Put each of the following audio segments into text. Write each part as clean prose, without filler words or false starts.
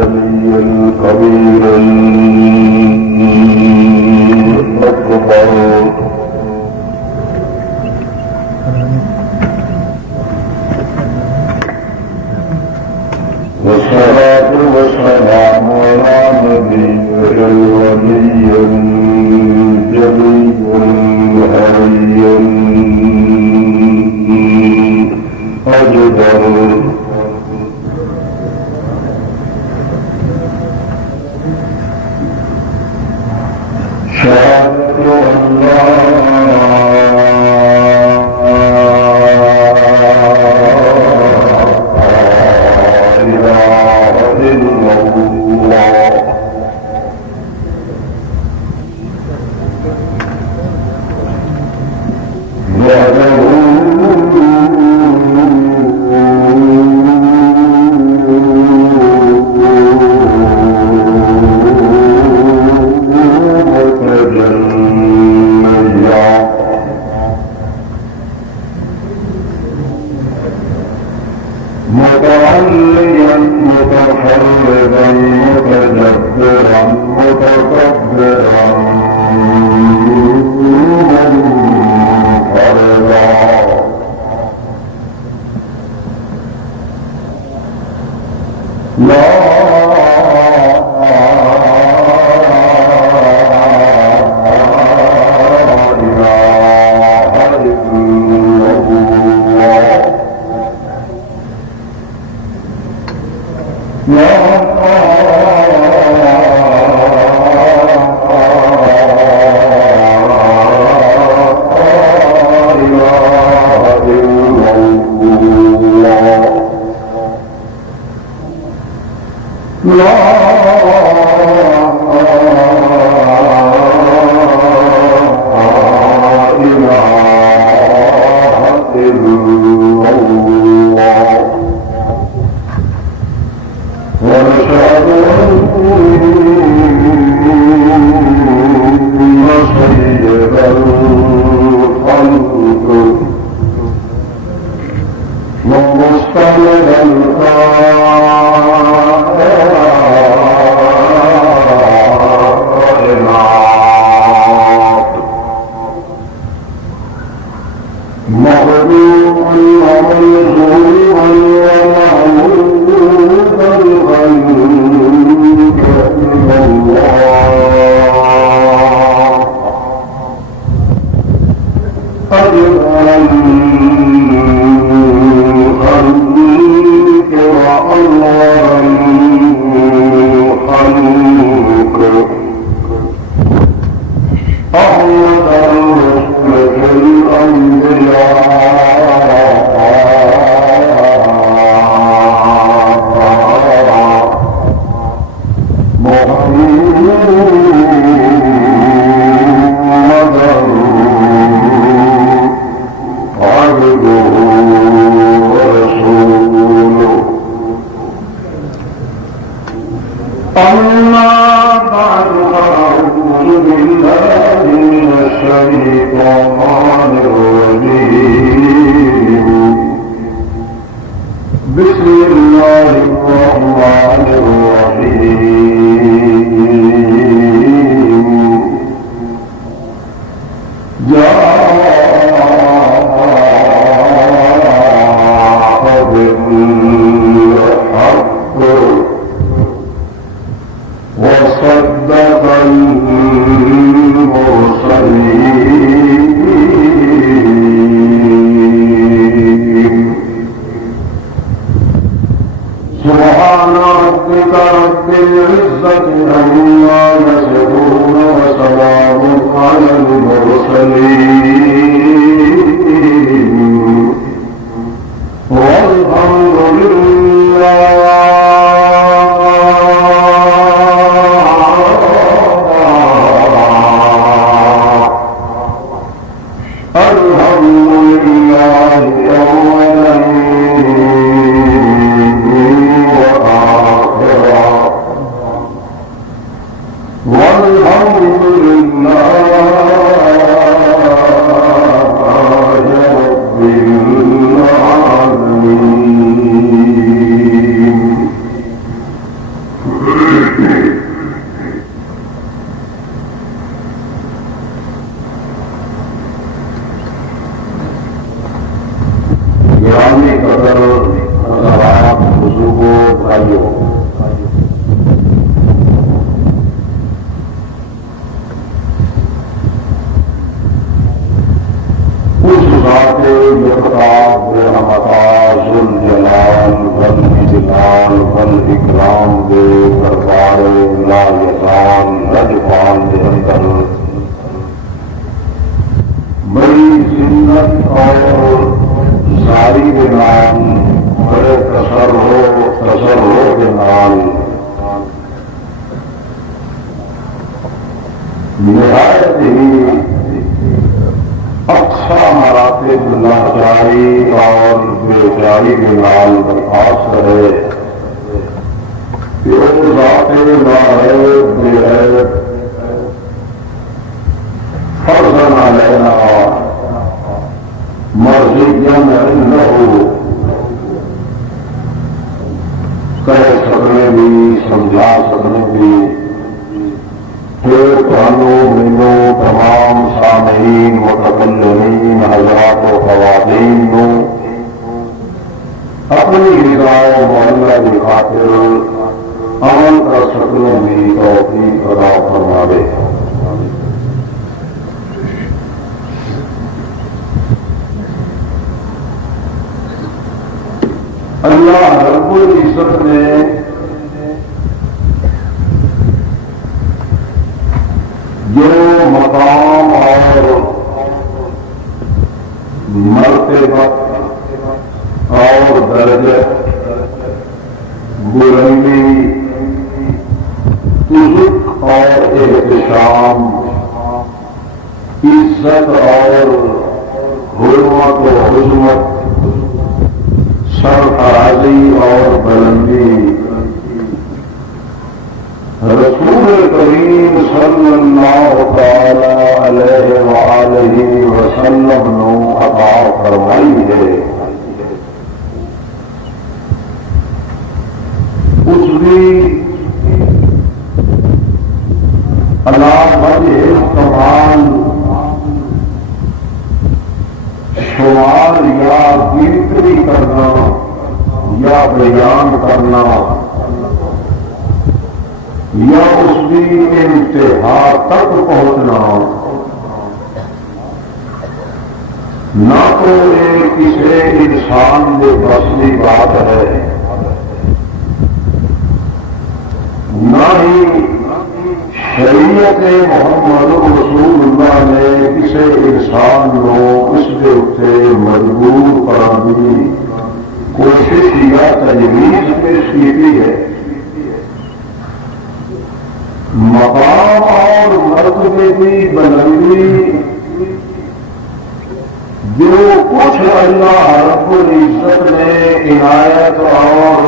جليا كبيرا أكبر والصلاة والسلام على نبينا وليا جليا هريا أجدر شهدت أن لا إله إلا الله متعليا متحررا متدبرا متكبرا منفردا لا سبحان ربك رب العزة عما يصفون وسلام على المرسلين والحمد لله أولا والحمد لله رب العالمين اس ذات یکتاب رحمتا ذوالجلال والاجلال والاکرام دے دربار لا یزال رجبان دے اندر بڑی زنت اور زاری کے نام بڑے تصرف کے نام نہایت ہی اقصا مراتب لاچاری اور بیچاری کے نام درخواست کرے کہ وہ ذات لاعیب بے عیب فرضاً علینا مرضیاً عنہ کہہ سکنے بھی سمجھا سکنے بھی پھر تمہوں مینو تمام سامعین متکلمین حضرات و خواتین نو اپنی ہدایت معاملہ کی خاطر عمل کر سکنے بھی توفیق عطا فرماوے۔ اللہ رب العزت نے جو مقام اور مرتبہ اور درجہ بلندی عزت اور احتشام عزت اور حرمت و عظمت سرفرازی اور بلندی رسول کریم صلی اللہ تعالی علیہ وآلہ وسلم نو عطا فرمائی ہے۔ اس بھی علی وجہ کمال شمار یا گنتی کرنا یا بیان کرنا یا اس کی انتہا تک پہنچنا نہ تو یہ کسی انسان کے بس کی بات ہے نہ ہی شریعت محمد رسول اللہ نے کسی انسان کو اس کے اتنے مجبور کرنے کی کوشش یا تجویز پیش کی ہے۔ مقام اور مرتبے کی بلندی جو کچھ اللہ رب العزت نے عنایت اور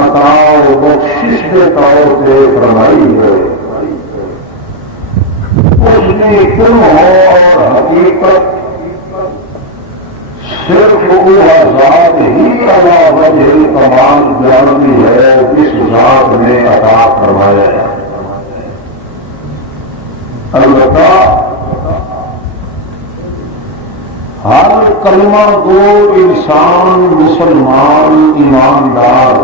عطا و بخشش کے طور سے فرمائی ہے، اس میں کن اور حقیقت صرف وہ ذات ہی علی وجہ الکمال جانتی ہے جس ذات نے عطا فرمایا ہے۔ البتہ ہر کلمہ گو انسان مسلمان ایماندار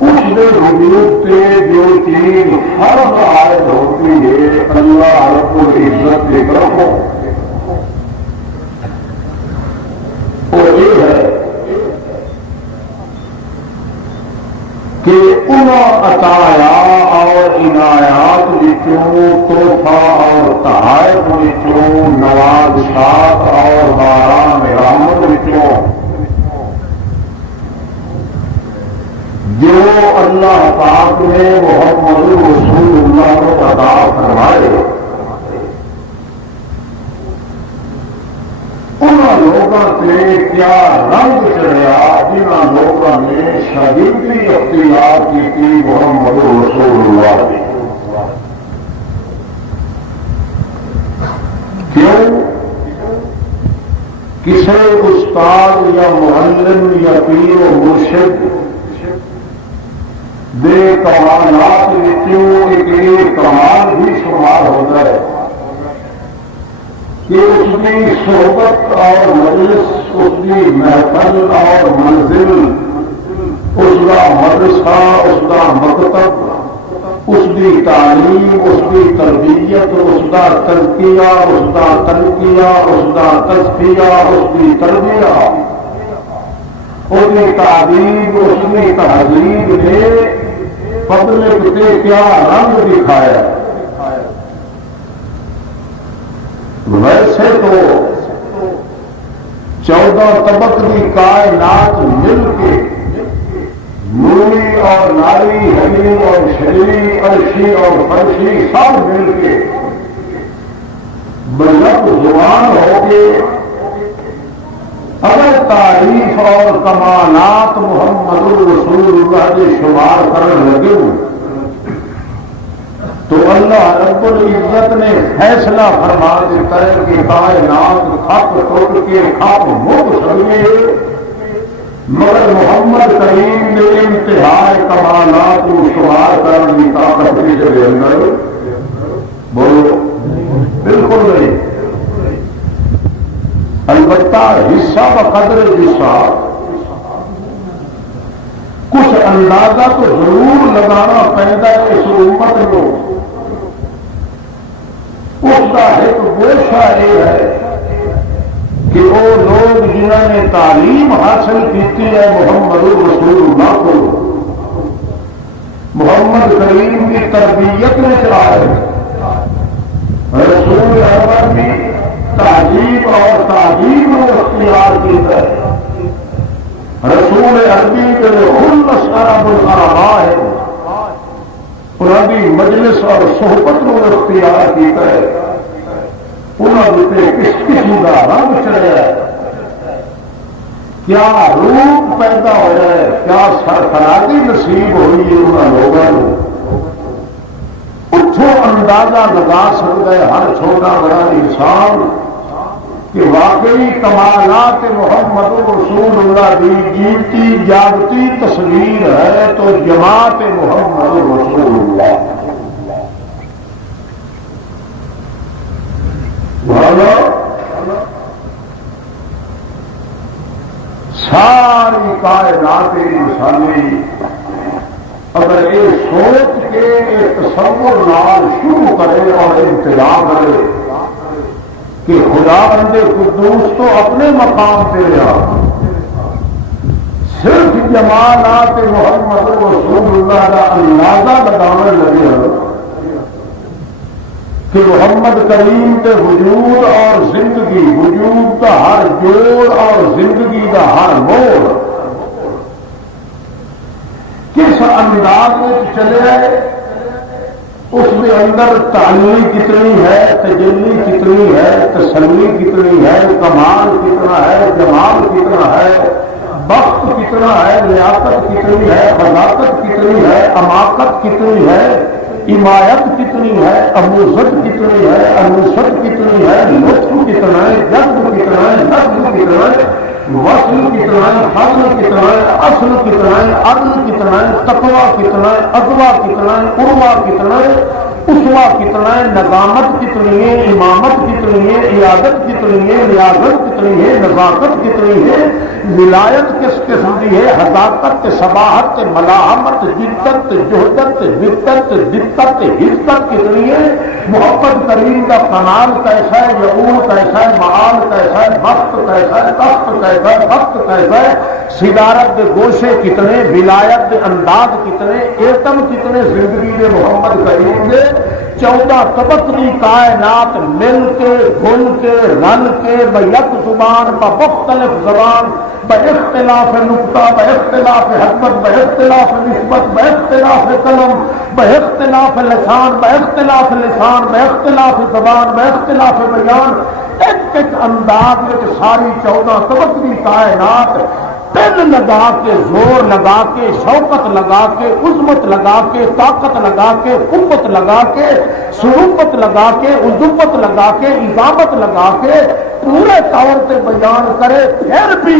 اس کے وجود سے جو چیز ہر عائد ہوتی ہے اللہ رب العزت کی طرف وہ یہ ہے کہ ان عطایا اور عنایات وچوں تحفہ اور تحائف وچوں نوازشات اور باران رحمت وچوں جو اللہ پاک نے محمد رسول اللہ کو عطا فرمائے ان لوگوں سے کیا رنگ چڑھیا جنہوں لوگوں نے شہیدی اختیار کی تھی محمد رسول اللہ کی۔ کیوں؟ کسی استاد یا معلم یا پیر و مرشد دے کمالات وچوں ایک کمال بھی شمار ہوتا ہے کہ اس کی صحبت اور مجلس، اس کی محفل اور منزل، اس کا مدرسہ، اس کا مکتب، اس کی تعلیم، اس کی تربیت، اس کا تزکیہ، اس کا تنقیہ، اس کا تزکیہ، اس کی تربیہ، اس کی تعلیم، اس کی تہذیب نے پبلک سے کیا رنگ دکھایا۔ ویسے تو 14 طبق کی کائنات مل کے نوری اور ناری، حلیم اور شریری، عرشی اور فرشی سب مل کے بجب زبان ہو کے اگر تعریف اور کمالات محمد رسول اللہ کے شمار کرنے لگے تو اللہ رب العزت نے فیصلہ فرما دیتا ہے کہ کائنات کھپ ٹوٹ کے کھپ مک سکے، مگر محمد کریم نے انتہائی کمالات کو شمار کرنے کی طاقت کے اندر بولو بالکل نہیں۔ البتہ حصہ بقدر حصہ کچھ اندازہ تو ضرور لگانا پڑتا ہے اس امت کو۔ اس کا ایک گوشہ یہ ہے کہ وہ لوگ جنہوں نے تعلیم حاصل کی ہے محمد رسول اللہ کو، محمد کریم کی تربیت میں چلائے، رسول احمد کی تہذیب اور تعلیم کو اختیار کیا ہے، رسول عربی کے الشرب العربا ہے، انہوں کی مجلس اور صحبت کو اختیار کیا ہے، انہوں نے کس قسم کا رنگ چڑھا ہے، کیا روپ پیدا ہوا ہے، کیا سرفرازی نصیب ہوئی ہے انہوں لوگوں کو، اتوں اندازہ لگا سکتا ہے ہر چھوٹا بڑا انسان کہ واقعی کمالات محمد رسول اللہ کی جیتی جاگتی تصویر ہے تو جماعت محمد رسول اللہ۔ ساری کائنات انسانی اگر یہ سوچ کے ایک تصور نال شروع کرے اور انتظام کرے کہ خدا بندے قدوس تو اپنے مقام پہ رہا، صرف جمالات محمد رسول اللہ کا اندازہ لگانے لگے کہ محمد کریم کے وجود اور زندگی، وجود کا ہر جوڑ اور زندگی کا ہر موڑ کس انداز میں چلے، اس کے اندر تعلیم کتنی ہے، تجلی کتنی ہے، تسلی کتنی ہے، کمال کتنا ہے، جمال کتنا ہے، وقت کتنا ہے، لیاقت کتنی ہے، فضاقت کتنی ہے، اماقت کتنی ہے، حمایت کتنی ہے، اموزت کتنی ہے، انوست کتنی ہے، لطف کتنا ہے، جذب کتنا ہے، نظم کتنا ہے، وصل کتنا ہے، فضل کتنا ہے، اصل کتنا ہے، عدل کتنا ہے، تقویٰ کتنا ہے، اقوا کتنا ہے، قربا کتنا ہے، اسوا کتنا ہے، نظامت کتنی ہے، امامت کتنی ہے، عیادت کتنی ہے، ریاضت کتنی ہے، نزاکت کتنی ہے، ولایت کس قسم کی ہے، حذاقت، صباحت، ملاحمت، جدت، جہدت، بدت، دقت، حزت کتنی ہے، محمد کریم کا کمال کیسا ہے، یقول کیسا ہے، معال کیسا ہے، وقت کیسا ہے، تخت کیسا ہے، وقت کیسا ہے، صدارت کے گوشے کتنے، ولایت کے انداز کتنے، ایتم کتنے زندگی کے محمد کریم کے 14 طبق کی کائنات مل کے گھل کے رل کے بیک زبان بمختلف زبان باختلاف نقطہ باختلاف حرکت باختلاف نسبت باختلاف قلم باختلاف لسان باختلاف لسان باختلاف زبان باختلاف بیان ایک ایک انداز میں ساری 14 طبق کی کائنات پن لگا کے زور لگا کے شوقت لگا کے عظمت لگا کے طاقت لگا کے قوت لگا کے سروپت لگا کے عظمت لگا کے عظامت لگا کے پورے طور سے بیان کرے، پھر بھی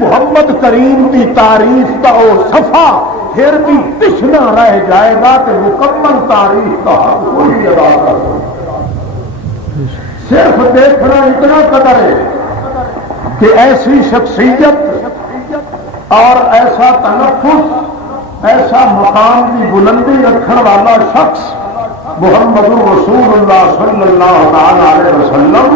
محمد کریم کی تعریف کا وہ صفحہ پھر بھی پچھنا رہ جائے گا کہ مکمل تعریف کا حق کوئی ادا کر سکتا۔ صرف دیکھنا اتنا قدر ہے کہ ایسی شخصیت اور ایسا تنفس، ایسا مقام کی بلندی رکھنے والا شخص محمد رسول اللہ صلی اللہ تعالی علیہ وسلم،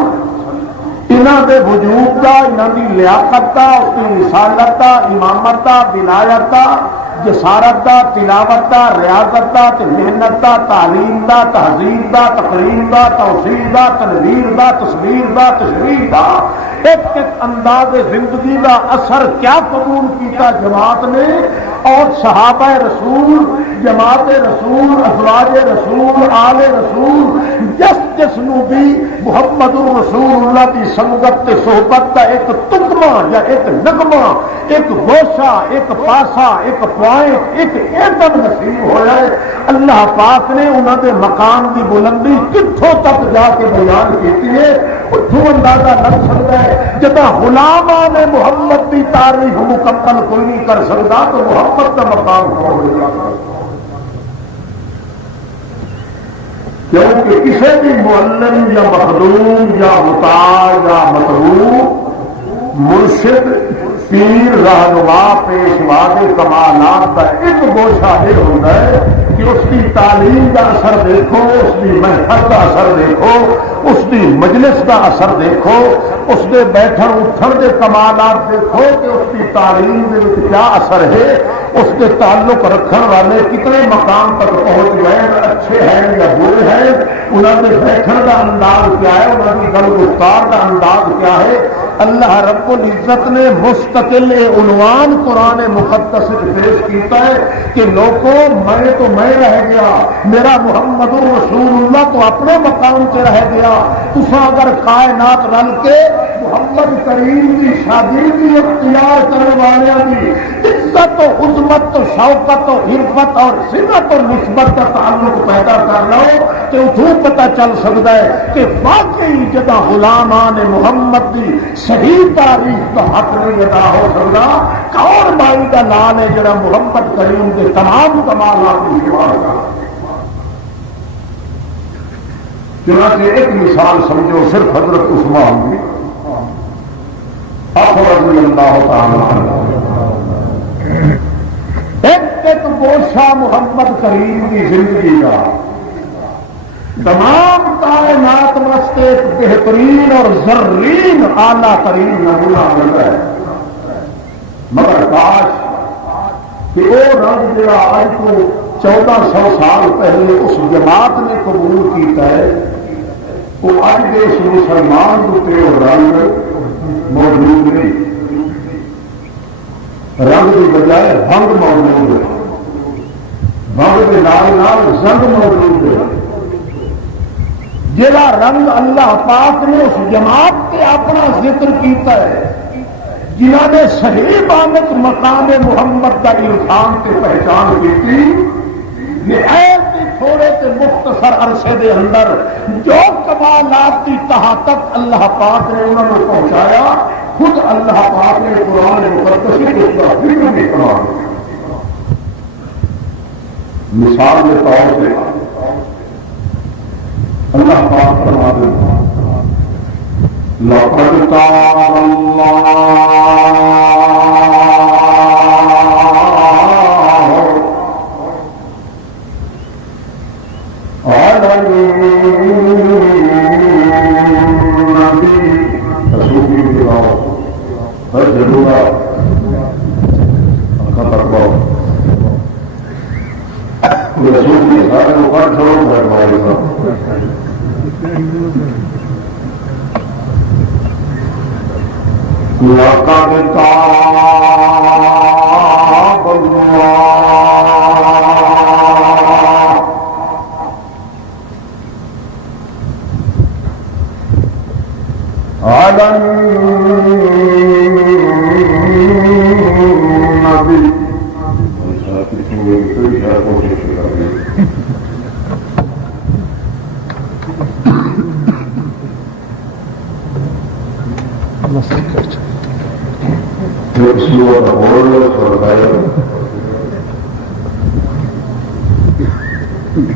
انہوں دے وجود کا، انہوں کی لیاقت کا، اس کی رسالت کا، امامت کا، ولایت کا، جسارت کا، تلاوت کا، ریاضت کا، محنت کا، تعلیم کا، تہذیب کا، تقریم کا، توسیع کا، تنویر کا، تصویر کا، تشریح کا، ایک ایک انداز زندگی کا اثر کیا قبول کیتا جماعت نے، اور صحابہ رسول، جماعت رسول، ازواج رسول، آل رسول، جس نو بھی محمد رسول اللہ کی سنگت تے صحبت کا ایک تکمہ یا ایک نغمہ، ایک گوشہ، ایک پاسا، ایک پوائنٹ، ایک ایٹم نصیب ہوا ہے، اللہ پاک نے انہوں دے مقام کی بلندی کتوں تک جا کے بیان کی ہے، اتوں اندازہ لگ سکتا ہے۔ جب غلامان محمد کی تعریف مکمل کوئی نہیں کر سکتا تو محمد کا مقام کون ہوگا؟ کیونکہ کسی بھی معلم یا مخدوم یا مطاع یا مطلوب، مرشد، پیر، رہنما، پیشوا کے کمالات کا ایک گوشہ یہ ہوتا ہے کہ اس کی تعلیم کا اثر دیکھو، اس کی محفل کا اثر دیکھو، اس کی مجلس کا اثر دیکھو، اس کے بیٹھن اٹھن کے کمالات دیکھو کہ اس کی تعلیم کے کیا اثر ہے، اس کے تعلق رکھنے والے کتنے مقام تک پہنچ گئے، اچھے ہیں یا برے ہیں، انہوں نے بیٹھن کا انداز کیا ہے، انہوں کی گل گفتار کا انداز کیا ہے۔ اللہ رب العزت نے مستقل عنوان قرآن مقدس پیش کیتا ہے کہ لوگوں میں رہ گیا، میرا محمد رسول اللہ تو اپنے مقام سے رہ گیا، تسا اگر کائنات رل کے محمد کریم کی شادی کی اختیار کرنے والوں کی عزت و عظمت و شوقت و حرفت اور صفت و نسبت کا تعلق پیدا کر لو تو اتوں پتہ چل سکتا ہے کہ واقعی جدہ غلامان محمد کی صحیح تعریف کا حق نہیں ادا ہو سکتا، کون بائی کا نام ہے جڑا محمد کریم کے تمام کمالات کی شمار کا۔ چنانچہ ایک مثال سمجھو، صرف حضرت عثمان کی رضی اللہ تعالی عنہ، ایک گوشہ محمد کریم کی زندگی کا تمام کائنات واسطے ایک بہترین اور زرین اعلیٰ ترین نمونہ ملتا ہے، مگر کاش کہ وہ رنگ جڑا آج کو 1400 سال پہلے اس جماعت نے قبول کیتا ہے وہ اج کے اس مسلمان کے رنگ موجود نہیں، رنگ کی بجائے بھنگ موجود ہے، بھنگ کے نال زنگ موجود ہے۔ جہاں رنگ اللہ پاک نے اس جماعت کے اپنا ذکر کیتا ہے، جنہوں نے صحیح بامت مقام محمد کا انسان سے پہچان کی تھی، نہایت تھوڑے سے مختصر عرصے دے اندر جو کمالات کی تہا تک اللہ پاک نے انہوں نے پہنچایا، خود اللہ پاک نے قرآن مقدس میں اس کا ذکر بھی کرا۔ مثال کے طور پہ اللہ پاک فرماتے ہیں لقد تاب اللہ علی النبی، رسول کی دعوت ہر ضرور کا تقوی رسول کی سارے اوپر چھوڑو ہمارے ساتھ لقد تاب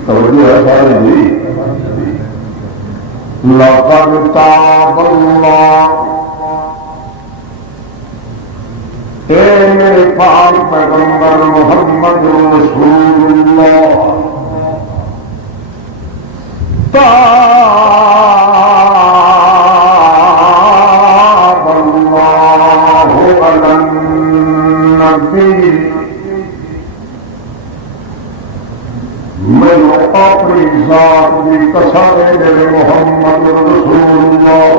اللہ علی النبی، لقد تاب اللہ، اے میرے پاک پیغمبر محمد رسول اللہ، تاب اللہ علی النبی، میں اپنی ذات کی قسم میرے محمد رسول اللہ،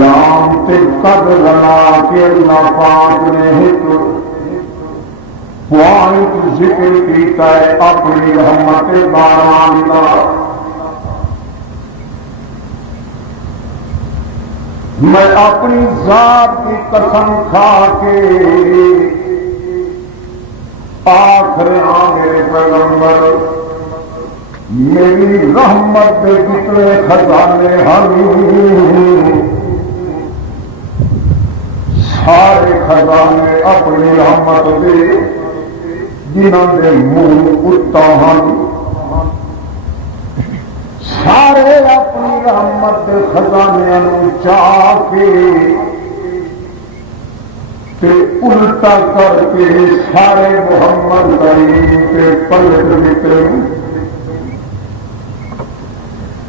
لام تے قد لنا کے اللہ پاک نے ایک پوائنٹ ذکر کیتا ہے اپنی رحمت باران کا۔ میں اپنی ذات کی قسم کھا کے آخر میرے پیغمبر، میری رحمت کے کتنے خزانے ہیں، سارے خزانے اپنی رحمت دے جنہوں دے منہ اتا ہیں، سارے اپنی رحمت کے خزانے چاہ کے تے الٹا کر کے سارے محمد کریم کے پلٹ نکلے۔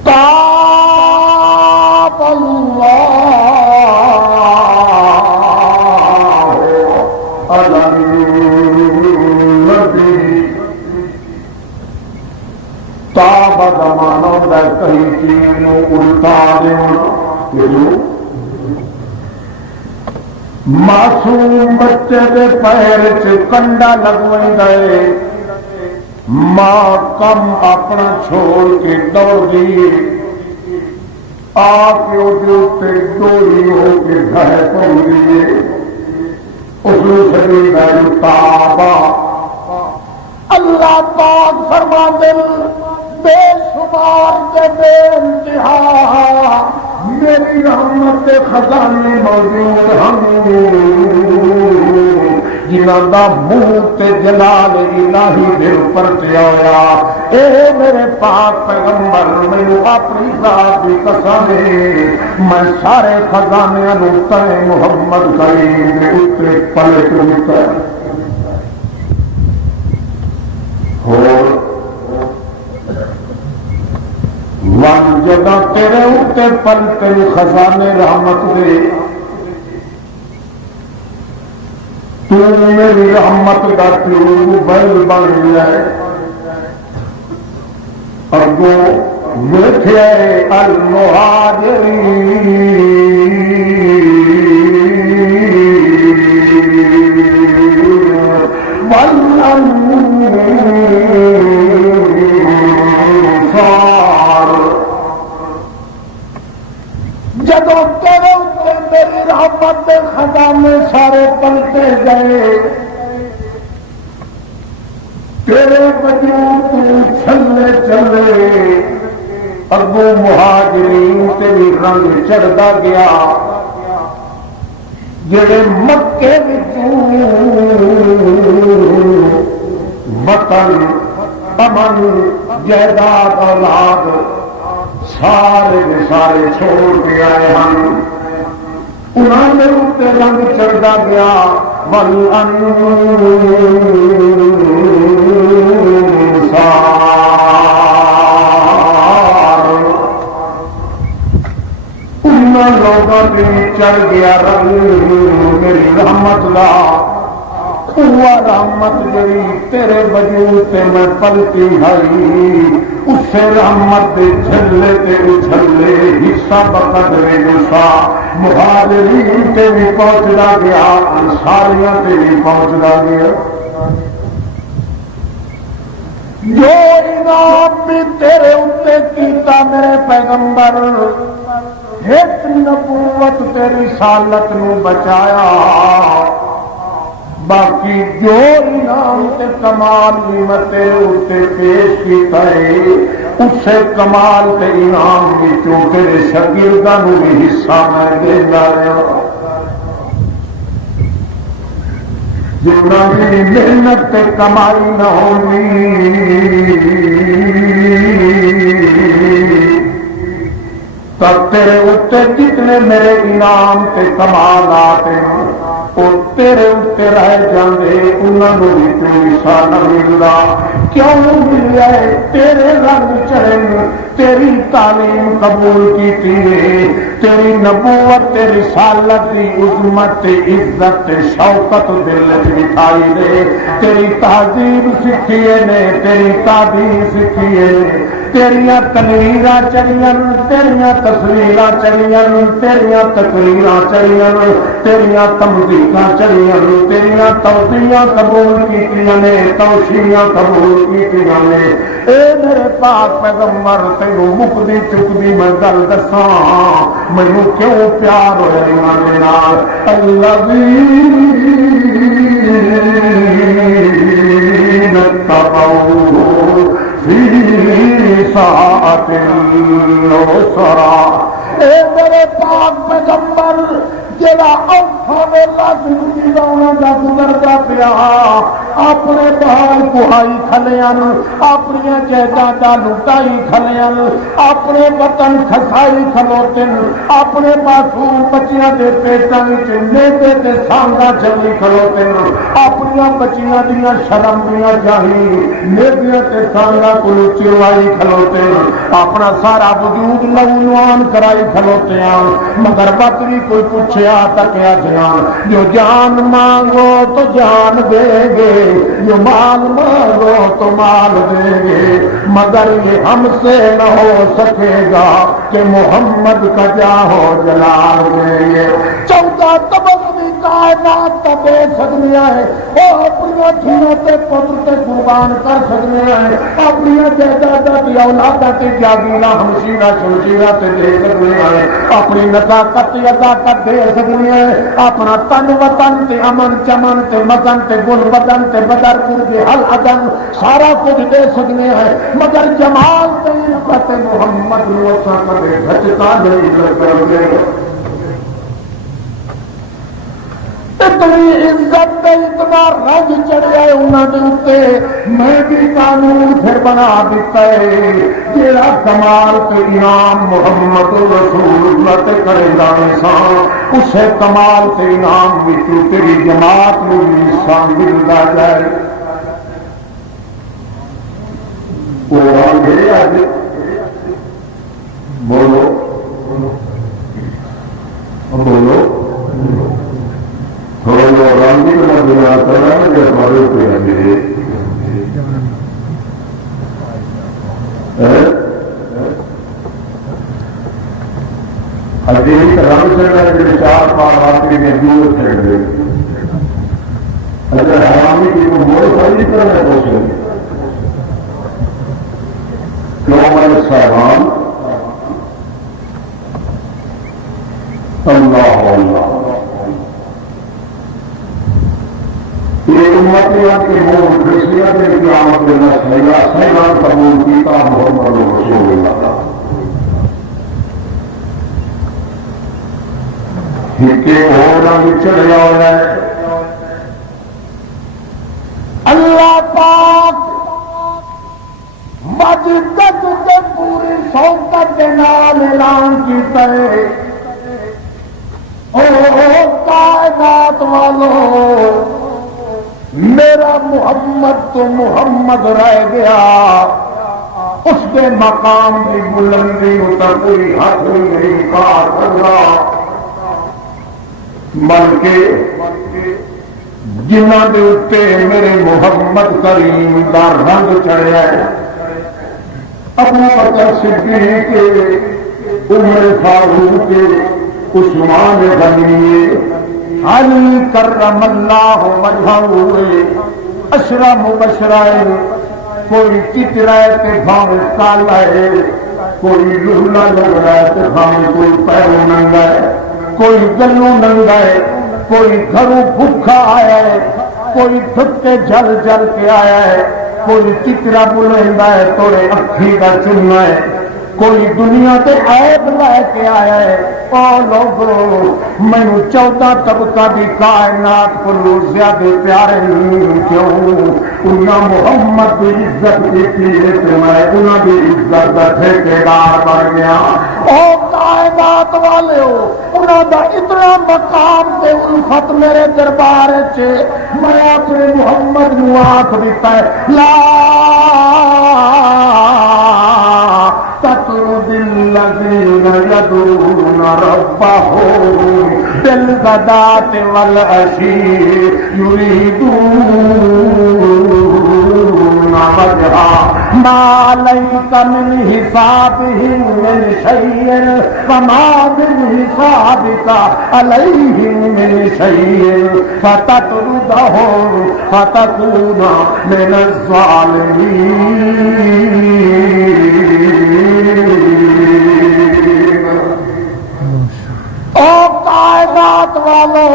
تاب اللہ علی النبی، تاب زمانہ ہوتا ہے کہیں چیز الٹا دینا، معصوم بچے دے پیر چ کنڈا لگوئی گئے، ماں کم اپنا چھوڑ کے دوڑ گئی، آ کے اتنے ڈوری ہو کے گھر پہنچ گئی، اس شریف تابا اللہ پاک فرما دل بے شمار کے بے انتہا میری رحمت کے خزانے موجود ہیں، جنہاں دا منہ تے جلال الہی دل پر آیا۔ اے میرے پاک پیغمبر، مینوں اپنی ذات کی قسم ہے، میں سارے خزانے تے محمد کریم دے اتنے پلٹ نکل ون جگہ تیرے اتنے پلتے خزانے رحمت دے، تو میری رحمت کا ٹیوب بیل بن گیا ہے، اگو ویکھے المہاجرین والانصار، جدو تیرے اوپر میری رحمت کے خزانے سارے پلٹے گئے، تیرے وجود چھلے چلے، اگو مہاجرین تے بھی رنگ چڑھتا گیا، جڑے مکے وطن امن جائیداد اولاد سارے کے سارے چھوڑ کے آئے ہیں، انہوں نے اتنے رنگ چڑھتا گیا، والانصار، انہوں لوگوں کے چڑھ گیا رنگ میری رحمت دا، وہ رحمت جی تیرے وجود تے میں پلتی ہائی، اسے رحمت دے جھلے تے اچھلے حصہ بقدر نسا، مہاجرین تے بھی پہنچنا گیا، انصاریاں تے بھی پہنچنا گیا، جو انعام بھی تیرے اتنے کیتا میرے پیغمبر، ایک نبوت تے رسالت نو بچایا، باقی جو انعام تے کمال نعمت تے پیش کیتا ہے، اسے کمال تے انعام وچوں تیرے شاگرداں نوں بھی حصہ میں دیندا رہا۔ جنہاں دی محنت تے کمائی نہ ہونی تب تیرے اتنے جتنے میرے انعام تے کمالات وہ تیرے اتنے رہ جاندے انہوں نے بھی کوئی سانہ ملدا کیوں ملیا ہے تیرے رنگ چڑھن تیری تعلیم قبول کی تیری نبوت تیری رسالت کی عظمت عزت شوکت دل مٹھائی دے تیری تہذیب سکھیے نے تیری تعبیر سکھیے نے تیریاں تقریراں چڑھیاں تیریاں تصویراں چڑھیاں تیریاں تقریراں چڑھیاں تیریاں تمثیلاں چڑھیاں تیریاں توصیاں قبول کیتیاں نے توصیاں قبول کیتیاں نے اے میرے پاک پیغمبر تینوں مکدی چکدی میں گل دساں مینوں کیوں پیار ہویا ایمان دے نال الذین تبعوا فی ساعۃ العسرا اے میرے پاک پیغمبر جڑا اوکھا ویلا زندگی دا انہاں دا گزردا پیا اپنے بہال کہائی کھلیاں اپنی جائیداداں لٹائی کھلیاں اپنے وطن کھسائی کھلوتے اپنے معصوم بچیاں دے پیٹاں وچ نیزے تے سانگاں چلی کھلوتے اپنی بچیاں دیاں شرم دیاں جاہی نیزیاں تے سانگاں کو چروائی کھلوتے اپنا سارا وجود لہولوان کرائی کھلوتے ہیں مگر بکری کوئی پوچھیا تکیا جان جو جان مانگو تو جان دے گے جو مال مانگو تو مال دے گے مگر یہ ہم سے نہ ہو سکے گا کہ محمد کا جاہو جلال دے گے 14 تبغی کائنات کا دے سکتے ہیں وہ اپنی دھیوں تے پتر تے قربان کر سکتے ہیں اپنی جائیداداں تے اولاداں تے جاگیراں ہمشیراں شمشیراں تے دے سکتے ہیں اپنی نزاکت عزاکت دے سکتے ہیں اپنا تن وطن تے امن چمن تے مزن تے گل بدن تے بدر پور کے حل عدن سارا کچھ دے سکتے ہیں مگر جمال تے عزت محمد روسا کبھی گھٹتا نہیں لگے اتنی عزت تے اتنا رنگ چڑھیا ہے انہوں نے اتنے میں بھی قانون پھر بنا دیتا ہے جیڑا کمال تے انعام محمد رسول اللہ تے کرے گا انسان اسے کمال تے انعام بھی تیری جماعت میں بھی انسان ملتا جائے وہ رنگ ہے آج بولو بولو تھوڑا جو رنگ بھی میں بنا کرنا ہے جو ہمارے پہ میرے اجیری کا رنگ چڑھنا ہے جو 4 پار آتی میں دور چڑھ گئے اگر حرامی کی کوئی موڑ خالی کرنا ہے تو کیوں میں صاحبان اللہ اللہ یہ امتیاں کی مور فیصلیاں کے قیامت میں سیلان قبول کیتا محمد رسول اللہ کہ ہونا بھی چڑھیا ہوا ہے اللہ پاک مجدد کے پوری شوکت کے نام اعلان کیتا ہے او کائنات والوں میرا محمد تو محمد رہ گیا اس کے مقام کی بلندی اتر کوئی حاصل نہیں کار کرنا بلکہ جنہ کے اتنے میرے محمد کریم کا رنگ چڑھیا ہے ابو بکر صدیق عمر فاروق عثمان غنی علی کرم اللہ وجہہ اشرا مبشرہ کوئی چچرا ہے تے بھاوے کالا ہے کوئی لولا لگ رہا ہے تے بھاوے کوئی پیروں ننگا ہے کوئی گلوں ننگا ہے کوئی گھروں بھوکا آیا ہے کوئی دھکے جل جل کے آیا ہے کوئی چچرا بلندا ہے توڑے اکھی کا چننا ہے کوئی دنیا کے عیب لے کے آیا ہے او لوگوں مینو 14 طبقہ دی کائنات کو زیادہ پیارے کیوں انہاں محمد کی عزت کی میں انہاں کی عزت کا ٹھیکیدار بن گیا او کائنات والے ہو انہاں دا اتنا مقام تے الفت میرے دربار چ میں اپنے محمد نو آکھ دیتا ہے لا تطرد الذین یدعون ربهم بالغداة والعشی یریدون وجہہ ما لیک من حسابهم من شیء وما من حسابک علیہم من شیء فتطردهم فتکون من الظالمین او کائنات والو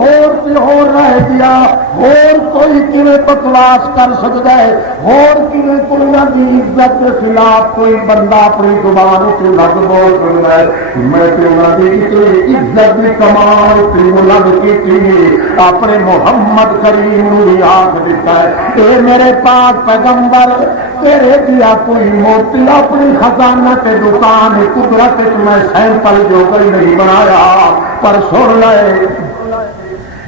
اور رہ گیا اور کوئی کیویں بکواس کر سکتا ہے اور کیویں کوئی دی عزت کے خلاف کوئی بندہ اپنی زبان سے لگ بول سکتا ہے میں تے انہاں دی اتنی عزت دی کمال تے بلند کیتی اپنے محمد کریم نو آکھ دیتا ہے اے میرے پاک پیغمبر تیرے دیا کوئی موتی اپنی خزانہ کے دکان قدرت میں سیمپل جو کوئی نہیں بنایا پر سن لے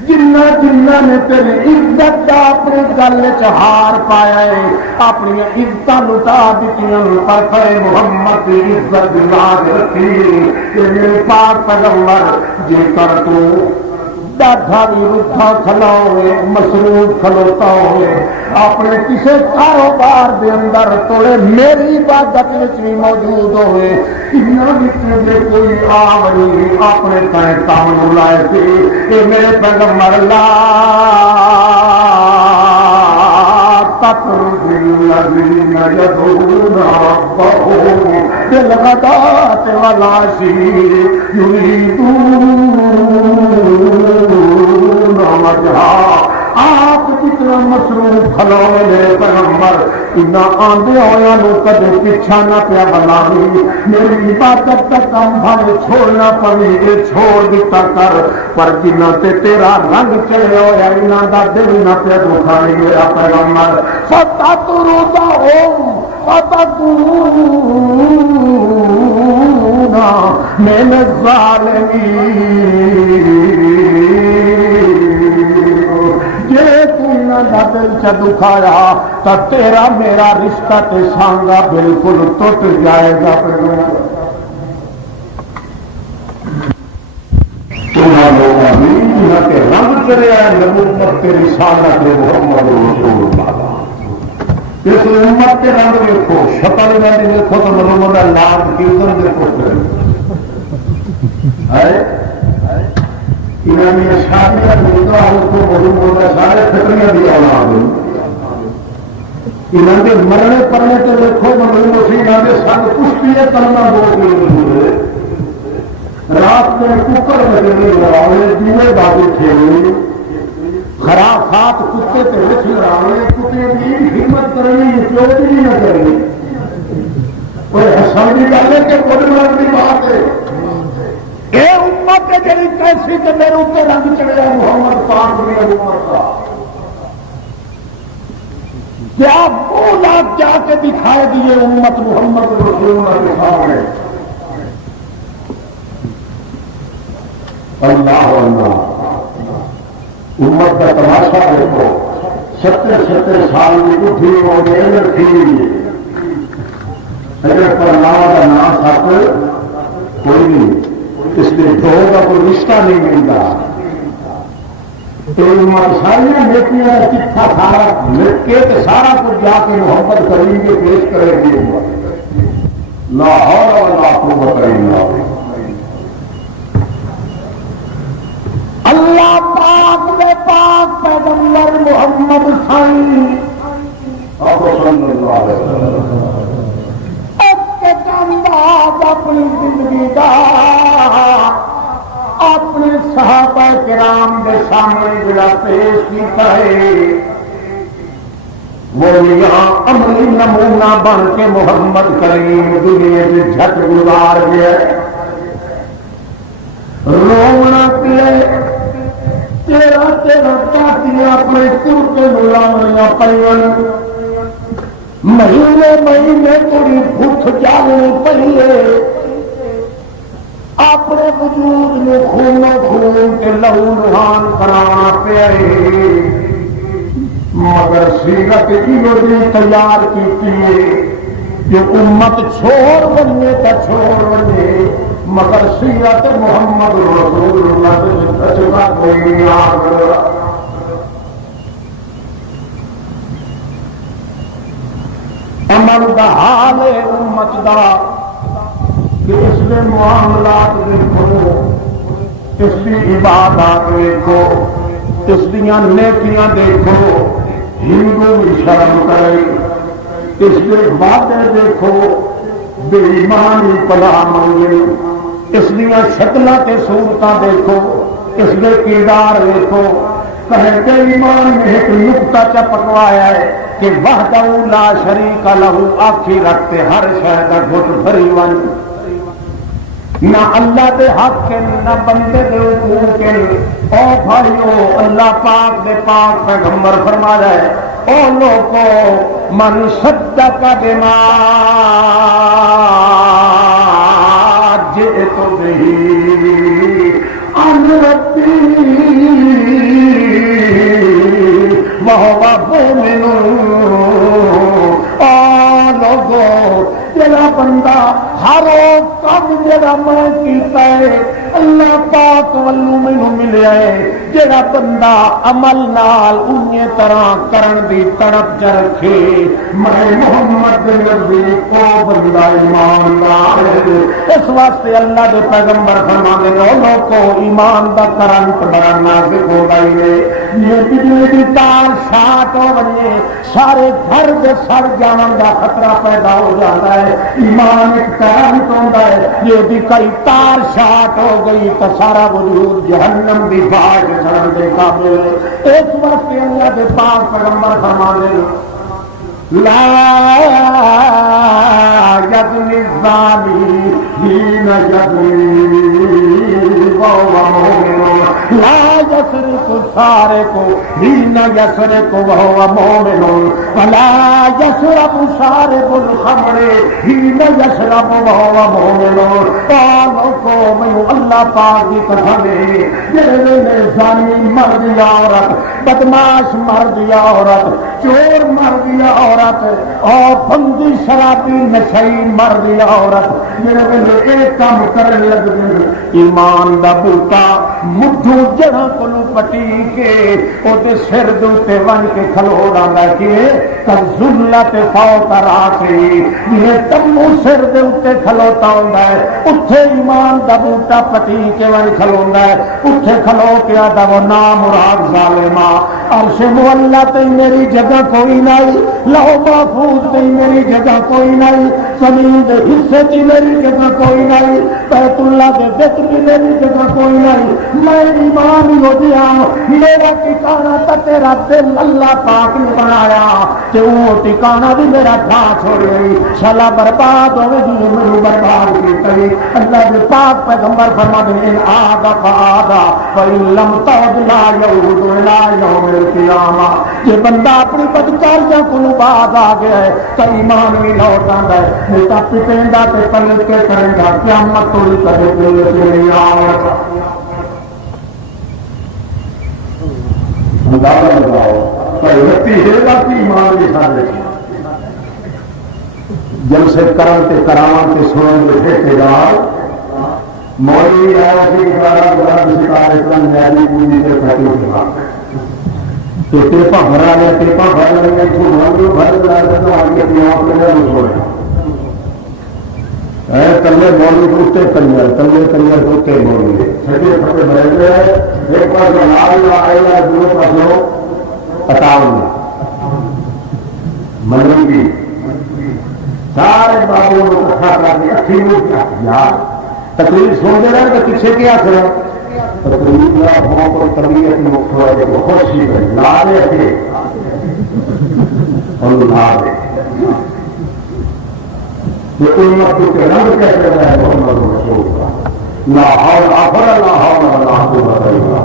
جنہ جنہ نے تیری عزت کا اپنے گل چہار پایا ہے اپنی عزت لٹا دیتی پر کھڑے محمد کی عزت لاج رکھی کہ میرے پاک پیغمبر جے کر تو ڈاڈا بھی روکھا کھلا ہوئے مصروف کھلوتا ہوئے اپنے کسی کاروبار دے اندر توڑے میری عبادت بھی موجود ہوئے انہیں کوئی آوری اپنے تائیں کام لائے تھے کہ میرے پیغمبر لا تطرد الذین یدعون ربهم بالغداة والعشی یریدون وجہہ آپ جتنا مصروف کھلو میرے پیغمبر انہیں آندے ہویا نو کدے پیچھا نہ پیا بنانی میری عبادت کا کام بھاوے چھوڑنا پڑے یہ چھوڑ دیتا کر پر جنہ تے تیرا رنگ چڑھے ہویا انہاں دا دل نہ پیا دکھائی میرا پیغمبر فتطردہم فتکون من الظالمین دل چ دکھایا تو تیرا میرا رشتہ تے سانگا بالکل ٹوٹ جائے گا کے رنگ چلے نبوت کے رسالت محمد رسول اللہ اس امت کے رنگ دیکھو شکل میں دیکھو تو محمد اللہ کیرتن دیکھو شادیاں سارے فکریاں دی اولاد انہوں نے مرنے پڑنے تو دیکھو انہوں نے سن کشتی کرنا 2 کلومیٹر رات میں ککر بجنے لڑاؤے دیوے بابے کھیلے خرافات کتے تے رچ لڑاؤے کتے کی ہمت کرنی چوٹی نہ کرنی کوئی حسن کی گل ہے کہ بڑی مرد کی بات ہے اے امت ہے جڑی کیسی کہ میرے اوپر رنگ چڑھیا محمد پاک میں امت کا کیا وہ لاکھ جا کے دکھائے دیے امت محمد رسول اللہ کے سامنے اللہ اللہ امت کا تماشا دیکھو 70 سال کی اٹھی ہو گئی رکھی اگر پر کا نام ساتھ کوئی نہیں اس لیے دو کا کوئی رشتہ نہیں ملتا تو ساری نیتیاں چٹھا سارا لٹ کے سارا کچھ جا کے محمد کریم کے پیش کرے گی لاہور اور لاکھوں بتائیں اللہ پاک میں پاک پیغمبر محمد صلی اللہ علیہ وسلم اپنی زندگی کا اپنے صحابہ کرام کے سامنے جڑا پیش کیتا ہے وہ یہاں عملی نمونہ بن کے محمد کریم دنیا سے جھٹ گزار گیا رونا پہ تیرا تیرا چاہتی اپنے کرتے ملاویاں پڑی مہینے مہینے تھوڑی بھوک جالنی پڑی ہے اپنے وجود میں خون خون کے لہو روحان کرانا پیا مگر سیرت کی تیار کی کہ امت چھوڑ بننے کا چھوڑ بنے مگر سیرت محمد رسول اللہ کوئی نہیں آ عمل دا حال ہے امت دا کہ اس کے معاملات دیکھو اس کی عبادات دیکھو اس دیا نیکیاں دیکھو ہندو بھی شرم کرے اس کے وعدے دیکھو بے ایمانی پناہ منگے اس دیا شکلیں تے صورتاں دیکھو اس کے کردار دیکھو کہہ کے ایمان میں ایک نقطہ چا پکوایا ہے کہ وحدہ لا شریک لہو آکھی رکھتے ہر شہر کا گھٹ بھری ون نہ اللہ دے حق کے نہ بندے دے حقوق کے او بھائیو اللہ پاک دے پاک پیغمبر فرما ہے او لوگو من صدق بما جئت به عن ربی وهو مؤمن او لوگو جڑا بندہ ہر کام جڑا میں کیتا ہے اللہ پاک والوں مینوں ملیا ہے جڑا بندہ عمل نال انہی طرح کرن دی تڑپ چ رکھے میں محمد نبی کو بندہ ایماندار اس واسطے اللہ دے پیغمبر فرماندے نے او لوگو ایمان دا کرنٹ بڑا نازک ہو گئی ہے یہ بجلی دی تار شاٹ ہو بنے سارے گھر دے سڑ جان دا خطرہ پیدا ہو جاتا ہے ایمان ایک کرنٹ ہوندا ہے یہ بھی کئی تار شاٹ ہو گئی تو سارا وجود جہنم دی باغ سڑن دے قابل ہے اس واسطے اللہ دے پاک پیغمبر فرمانے لا یزنی الزانی حین یزنی وهو مؤمن لا یسرق السارق حین یسرق وهو مؤمن ولا یشرب شارب الخمر حین یشرب وهو مؤمن قالوا کو میں اللہ پاک کی قسم ہے جڑے زانی مرد یا عورت بدماش مرد یا عورت چور مرد یا عورت اور بندی شرابی نشئی مرد یا عورت میرے ویلے ایک کام کرنے لگ گئے ایمان دا بوٹا مٹھو جڑا کولو پٹی کے اوتے سر دے تے ون کے کھلو رہندا کہ ذلت فوق راسی یہ تمو سر دے اوتے کھلوتا ہوندا ہے اوتھے ایمان دا بوٹا پٹی کے ون کھلوندا ہے اوتھے کھلو کے آدا وہ نام مراد ظالما عرش مولا تے میری جگہ کوئی نہیں لو محفوظ تے میری جگہ کوئی نہیں زمین دے حصے تے میری جگہ کوئی نہیں بیت اللہ دے وچ میری جگہ کوئی نہیں میں ایمان ہی ہو گیا میرا ٹھکانہ تے تیرا دل اللہ پاک نے بنایا تے وہ ٹھکانہ بھی میرا ٹھا چھوڑ گئی شالا برباد ہوے جی مینوں برباد کیتے اللہ دے پاک پیغمبر فرماتے ہیں آگا فآگا فإن لم تعد لا يعود إلى يوم القیامہ یہ بندہ اپنی بدکاریاں کو باز آ گیا ہے تو ایمان بھی لوٹ آندا ہے نہیں تو پٹیندا تے پلٹ کے کرے گا قیامت توڑی کدے دل سے نہیں آئے گا اندازہ لگاؤ رتی ہے کہ ایمان کے ساتھ جب سے کرم تے کرام تے سنن دے ٹھیکیدار مولوی آیا سی کہ بلند ستارے اسلام نیالی پوری سے پھٹی تھا تو ٹیپا بھرا لیا ٹیپا بھر لیں تو مولوی بھر لیا تو آگے اپنی آپ کے لیے چھوڑے کلے مولوی دوستے کلے دوستے مولوی سجے پھٹے بھرے گئے ایک پاس لا آئے گا دوسرے پاس لو اتاؤں منی کی سارے بابوں کو اکٹھا کر کے اچھی یار تقریر سن دے رہے تو پیچھے کیا کریں تقریر ہو تو طبیعت میں خوشی لا دے اور سمجھا دے کہ امت کے رنگ کیسے رہے محمد رسول کا لا حول ولا قوت الا باللہ.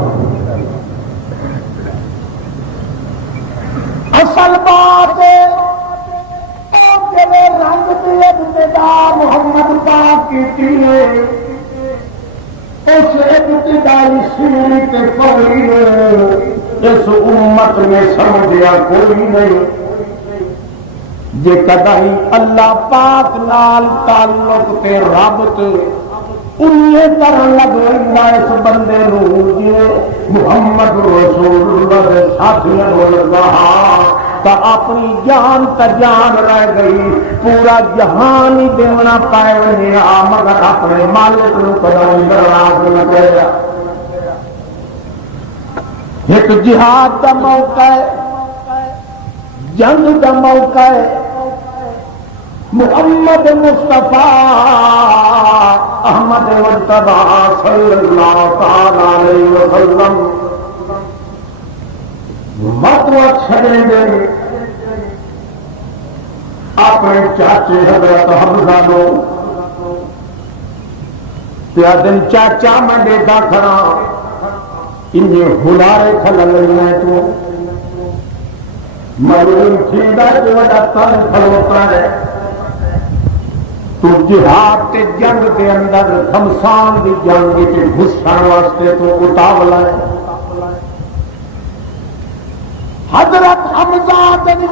اصل بات جب رنگ کی ابتدا محمد پاک کی اس ابتدائی سیڑھی کے پوری اس امت میں سمجھیا کوئی نہیں. جے کدی اللہ پاک نال تعلق تے رابط انہیں طرح لگ رہا اس بندے نو جی محمد رسول اللہ کے ساتھی ہو لگا تو اپنی جان تا جان رہ گئی. پورا جہان ہی دینا پائے مگر اپنے مالک نو کدی برابر نہ کرے. ایک جہاد کا موقع ہے، جنگ کا موقع ہے. محمد مصطفیٰ احمد مجتبی صلی اللہ تعالی علیہ وسلم مطلب چھڑیں گے اپنے چاچے حضرت حمزہ نو پیا دن چاچا میں دیکھا کھڑا انہیں ہلارے کھل لگنے تو مرون کھیڑا جو بڑا تن کھلوتا ہے تو جہاد کے جنگ کے اندر خمسان کی جنگ کے گھسن واسطے تو اتاولا ہے. حضرت حمزہ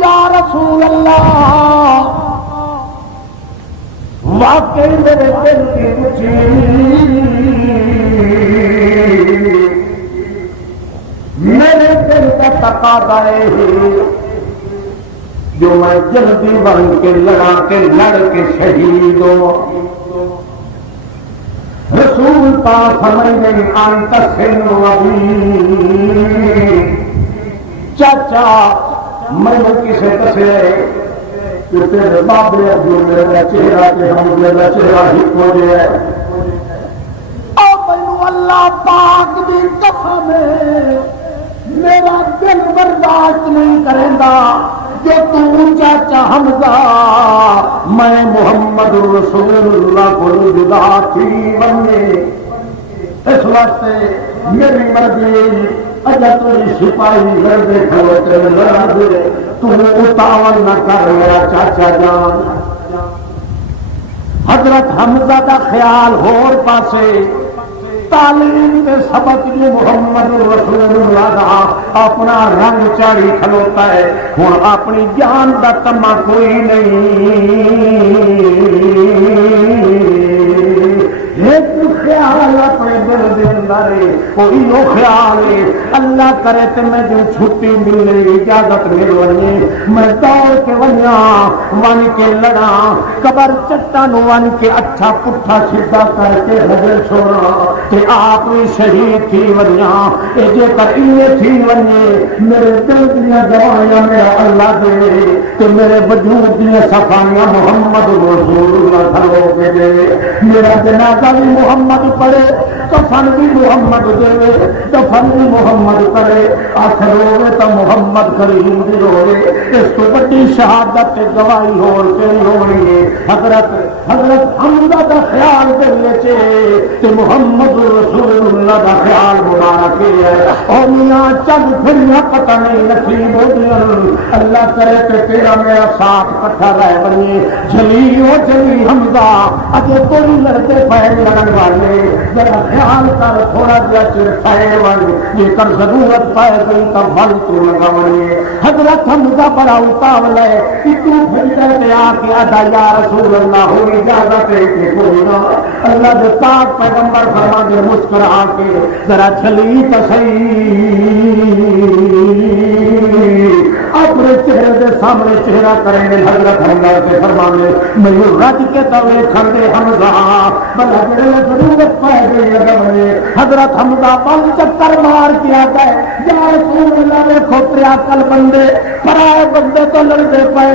یا رسول اللہ واقعی میرے دل کی مجھے میرے دل کا تقاضا ہے جو میں جلدی بن کے لڑا کے لڑ کے شہید ہو. رسول پاک سمجھ گئی انت سنو ابھی چاچا میں کسے کسے کہ تیرے بابے جو میرا چہرہ کے ہم میرا چہرہ ہی ہو جائے. او مینو اللہ پاک دی قسم میرا دل برداشت نہیں کرے گا کہ تو چاچا حمزہ میں محمد رسول اللہ کو جدا تھی بنے. اس واسطے میری مرضی اجا تیری سپاہی لڑے کھلوتے لڑا دے تو اتاول نہ کر میرا چاچا جان. حضرت حمزہ کا خیال ہور پاسے تعلیم کے سبق جو محمد رسول اللہ کا اپنا رنگ چاڑی کھلوتا ہے. ہوں اپنی جان کا تما کوئی نہیں. ایک خیال اپنے دل کے اندر کوئی وہ خیال ہے اللہ کرے تو میں جو چھٹی ملے اجازت مل ونی میں دوڑ کے ونیا ون کے لڑا قبر چٹان ون کے اچھا پٹھا سیدھا کر کے حضر چھوڑا کہ آپ بھی شہید تھی ونیا. جے کر یہ تھی ونی میرے دل دیا دوائیاں میرا اللہ دے کہ میرے وجود دیا صفائیاں محمد رسول اللہ کھلو کے دے. میرا جنازہ بھی محمد پڑھے کفن بھی محمد دے دفن بھی محمد کرے آخر ہوئے تو محمد کریم بھی ہوئے. اس کو بڑی شہادت گواہی ہو کے ہونی ہے. حضرت حمزہ کا خیال کرنے سے کہ محمد رسول اللہ کا خیال مبارک ہے. اور میاں چند پھر پتہ نہیں نصیب ہو گیا اللہ کرے کہ تیرا میرا ساتھ کٹھا رہ بنی جلی ہو جلی حمزہ اجے کوئی لڑتے پہ لڑن والے ذرا خیال کر تھوڑا جا چر پائے والے یہ کر ضرورت پائے گئی تو بل تو لگا بنی. حضرت حمزہ بڑا اتاول ہے کہ تو پھر دے آ کے ادا یا رسول اللہ ہو اجازت ہے کہ کوئی نہ اللہ کے پاک پیغمبر فرما دے مسکرا کے ذرا چلی تو صحیح اپنے چہرے کے سامنے چہرہ کریں گے. حضرت حمزہ کے فرمانے میں رج کے توے کھڑے حمزہ بلا ضرورت پائے گئی لگے. حضرت حمزہ پل چکر مار کیا گئے یا رسول اللہ نے کھوتریا کل بندے پرائے بندے تو لڑتے پے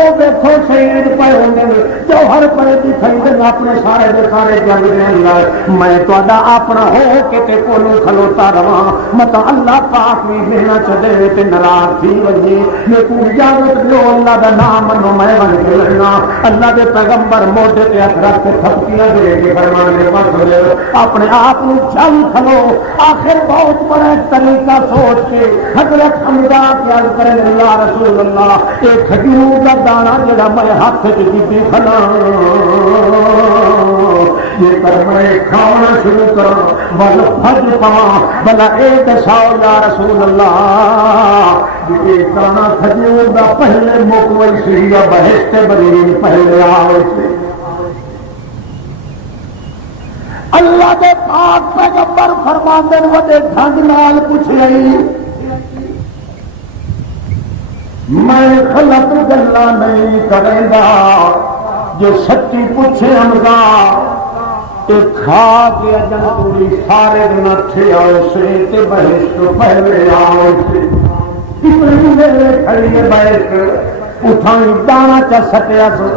او دیکھو شہید پے ہونے جو ہر پے دکھائی دے اپنے سارے دے سارے جنگ دے اللہ میں تو اپنا ہو کے تے کولو کھلوتا رہا مت اللہ پاک بھی لینا چلے تے ناراض تھی وجے میں تو اجازت سجو اللہ کا نام منو میں بن کے لڑنا اللہ کے پیغمبر موڈے تے ہاتھ رکھ کے تھپکیاں دے کے فرمان کے پاس اپنے آپ چل کھلو آخر بہت بڑا طریقہ سوچ کے حضرت حمزہ کیا کریں یا رسول اللہ ایک کھجور کا دانا جڑا میں ہاتھ چی کھلا یہ کر میں کھانا شروع کرا بل پھج پاں بلا اے دساؤ یا رسول اللہ یہ دانا کھجور کا پہلے مکوئی سی یا بہشت بری پہلے آئے سے اللہ کے پاک پیغمبر فرماندے وڈے ڈھنگ نال پوچھ رہی میں غلط گلا نہیں کرے گا جو سچی پوچھے حمزہ تے کھا کے اجن پوری سارے دن اٹھے آئے سے تے بہشت پہلے آئے سے کتنی میرے کھڑی بہشت اٹھائی دانا چا سٹیا سو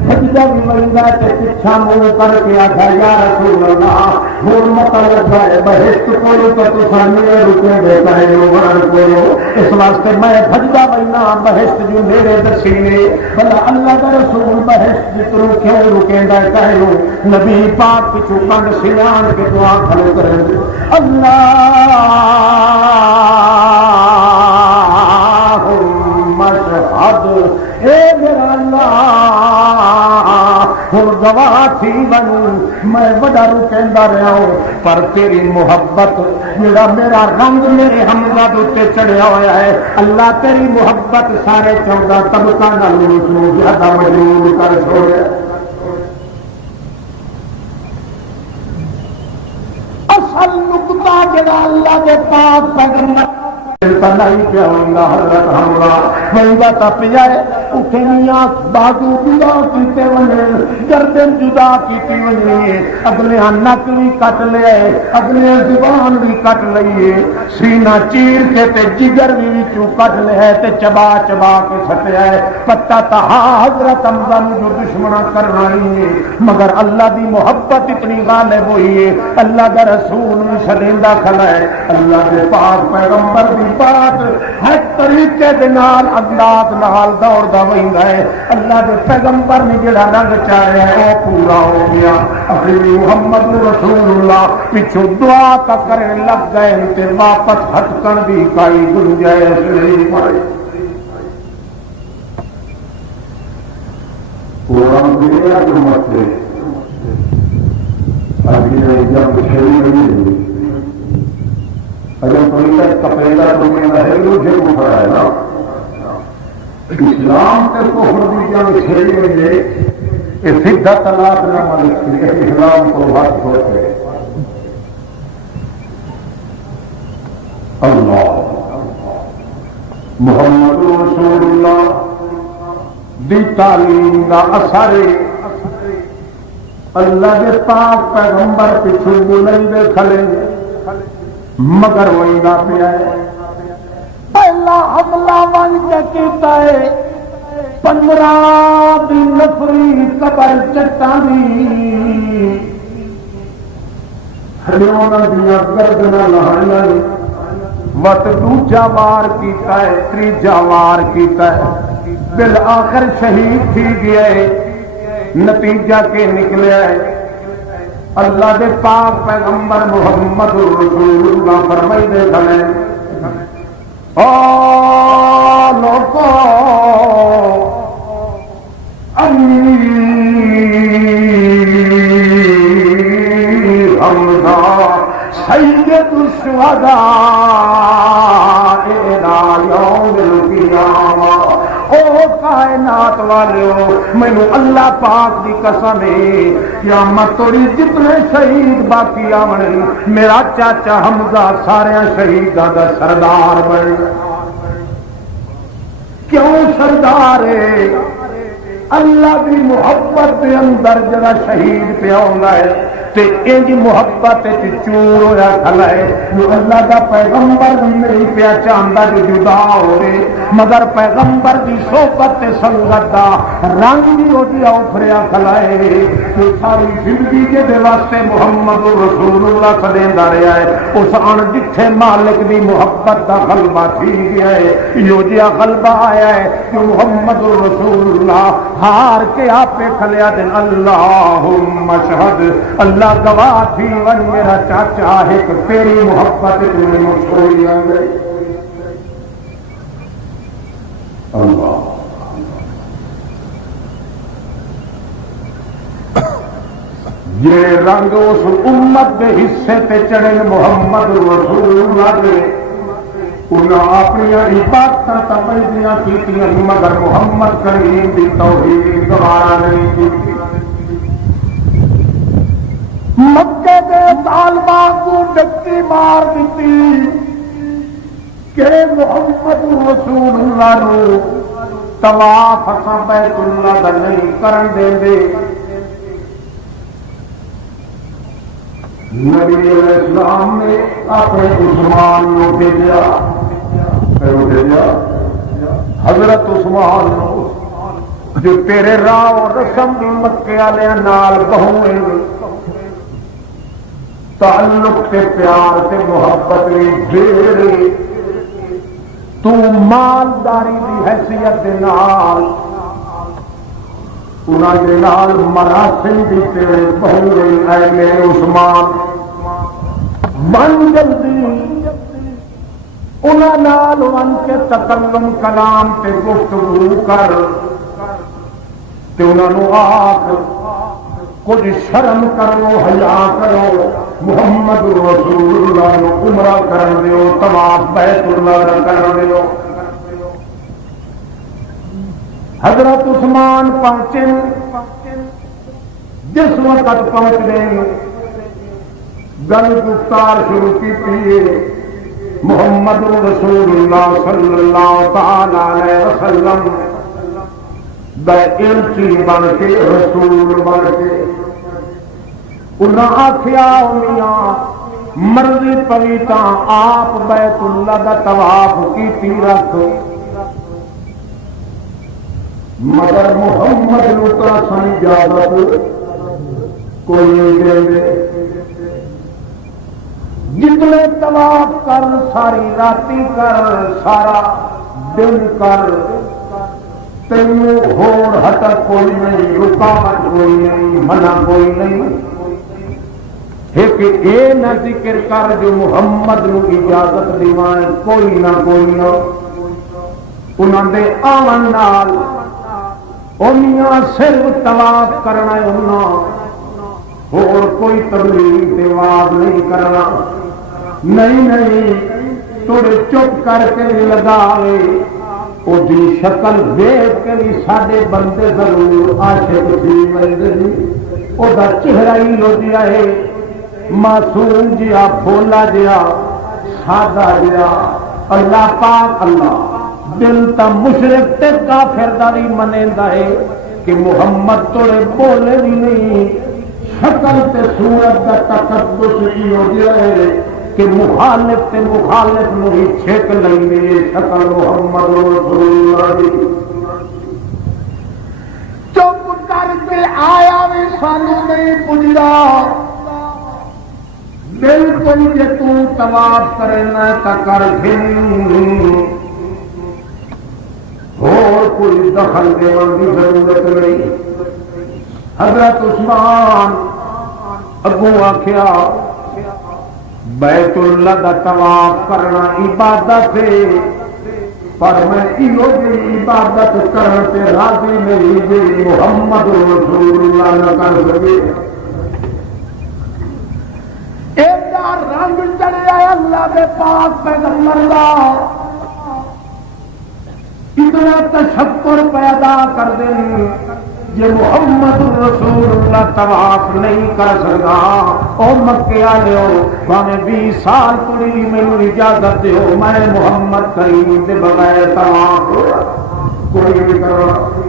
سجدہ بھی مرنگا تے پچھا منہ کر کے آتا یا رسول اللہ ہور مطلب ہے بہشت کوئی تو تسانے رکے دیتا ہے لوگان کوئی اس واسطے میں سجدہ بننا بہشت جو میرے دسینے بلا اللہ کا رسول بہشت جتروں کیوں رکیں گا کہوں نبی پاک پچھو کنڈ سیان کے دعا کھلے کریں اے میرا اللہ ہوں گواہ تھی بنوں میں بڑا رکیندا رہا ہوں پر تیری محبت جڑا میرا رنگ میرے حمزہ دے چڑھیا ہوا ہے اللہ تیری محبت سارے 14 طبقہ نال مجنوں زیادہ مجنون کر چھوڑیا اصل نقطہ جڑا اللہ دے پاک پیغمبر نہیں پیا ہوگا حضرت حمزہ مہنگا تپ جائے اٹھنیاں بازو جدا کیتے ونے گردن جدا کیتی ونے اگلے نک بھی کٹ لے اگلے زبان بھی کٹ لئیے سینہ چیر کے تے جگر بھی وچوں کٹ لے تے چبا چبا کے سٹیا ہے پتہ تا حضرت حمزہ جو دشمنا کرنا ہے مگر اللہ دی محبت اتنی غالب ہوئی ہے اللہ دا رسول بھی شدیندا کھلا ہے اللہ دے پاک پیغمبر دی بات ہر طریقے دے نال انداز نال دوڑدا ویندا ہے اللہ دے پیغمبر نے جڑا رنگ چاہیا ہے وہ پورا ہو گیا اخری محمد رسول اللہ پیچھے دعا کا کرنے لگ گئے تے واپس ہٹکن دی کوئی گنجائش نہیں پائی قرآن دنیا کے مسئلے ابھی جب شریف نہیں اگر کوئی کا کپڑے کا تو میں ہے مجھے کفر ہے نا اسلام کے کفر بھی جب چھیڑ میں یہ سیدھا طلاق نہ مالک اسلام کو بات ہوتے اللہ محمد رسول اللہ دی تعلیم دا اثر اللہ کے پاک پیغمبر پیچھے بلندے کھڑے مگر وہی گا پیا ہے پہلا حملہ ون کے کیتا ہے 15 دی نفری قبر چٹانی ہریونا دیا گردنا لہانا وقت دوجا وار کیتا ہے تیجا وار کیتا ہے بالآخر شہید تھی گیا ہے نتیجہ کے نکلیا ہے اللہ دے پاک پیغمبر محمد رسول اللہ فرمائی دے کھڑے او لوگو حمزہ سید الشہداء الى یوم القیامہ او کائنات والو مینو اللہ پاک دی قسم ہے قیامت توڑی جتنے شہید باقی آونے میرا چاچا حمزہ سارے شہیداں دا سردار بن کیوں سردار ہے اللہ دی محبت دے اندر جڑا شہید پہ آوندا ہے تے انج محبت چور ہویا کھلا ہے جو اللہ دا پیغمبر بھی نہیں پیا چاہندا جو جدا ہوے مگر پیغمبر دی صحبت تے سنگت دا رنگ بھی ہو جیا اپھریا کھلا ہے کہ ساری زندگی دے واسطے محمد رسول اللہ سدیندا رہیا ہے اس ان جتھے مالک دی محبت دا غلبہ تھی گیا ہے یو جیا غلبہ آیا ہے کہ محمد رسول اللہ ہار کے آپ کھلیا دن اللہم اشہد اللہ گواہ تھی ون میرا چاچا ہے کہ تیری محبت تمہیں چھوڑی گئی اللہ یہ رنگ اس امت کے حصے تے چڑھے محمد رسول اللہ دے انہاں اپنی عبادت تبدیلیاں کیتیاں مگر محمد کریم دی توحید گوارا نہیں کی مکے دے طالبات کو ڈکتی مار دیتی کہ محمد رسول اللہ نو طواف اساں بیت اللہ دا نہیں کرن دے دے نبی علیہ السلام نے اپنے عثمان کو بھیجا حضرت عثمان جو تیرے راہ اور رسم دی مکے والے نال بہویں تعلق تے پیار تے محبت بھی دے تو مالداری دی حیثیت دے نال انہاں دے نال مراسم بھی تیرے بہویں اے میرے عثمان من جلدی انہاں نال ون کے تکلم کلام تے گفتگو کر تے انہاں نو آکھ کچھ شرم کرو حیا کرو محمد رسول اللہ نو عمرہ کرن دیو طواف بیت اللہ دا کرن دیو حضرت عثمان پہنچے جس وقت پہنچ گئے گل گفتار شروع کی تھی محمد رسول اللہ صلی اللہ تعالی علیہ وسلم الچی بن کے رسول بن کے انہاں آکھیا میاں مرضی پوی تاں آپ بیت اللہ دا طواف کیتی رکھ مگر محمد نو تا سن اجازت کوئی نہیں دے دے جتنے طواف کر ساری راتی کر سارا دن کر تینوں ہوڑ ہٹک کوئی نہیں رکاوٹ کوئی نہیں منع کوئی نہیں ایک اے نہ ذکر کر جو محمد نو اجازت دیوائیں کوئی نہ انہاں دے آون نال انہاں صرف طواف کرنا انہاں اور کوئی تبلیغ دیواز نہیں کرنا نہیں تھوڑے چپ کر کے لگا لے وہ شکل دیکھ کے بھی سارے بندے ضرور عاشق تھی بندے وہ چہرہ ہی ہو جیا ہے معصوم جیا بھولا جیا سادہ جیا اللہ پاک اللہ دل تا مشرک تے کافر دا بھی منیندا ہے کہ محمد توڑے بولے بھی نہیں شکل تے صورت دا تقدس ہی ہو گیا ہے کہ مخالف تے مخالف نو ہی چھک لیں شکل محمد رسول اللہ دی چپ کر کے آیا بھی سانو نہیں پجدا بالکل جے تو طواف کرنا تا کر اور کوئی دخل دینے کی ضرورت نہیں حضرت عثمان اگوں آخیا بیت اللہ دا طواف کرنا عبادت ہے پر میں ایو جی عبادت کرتے راضی نہیں جی محمد رسول اللہ نہ کر سکے ایڈا رنگ چڑھیا اللہ دے پاک پیغمبر دا اتنا تشکر پیدا کر دیں یہ محمد رسول اللہ طواف نہیں کر سکتا او مکے والے ہمیں 20 سال پوری میری اجازت دیو میں محمد کریم دے بغیر طواف کوئی نہیں کرنا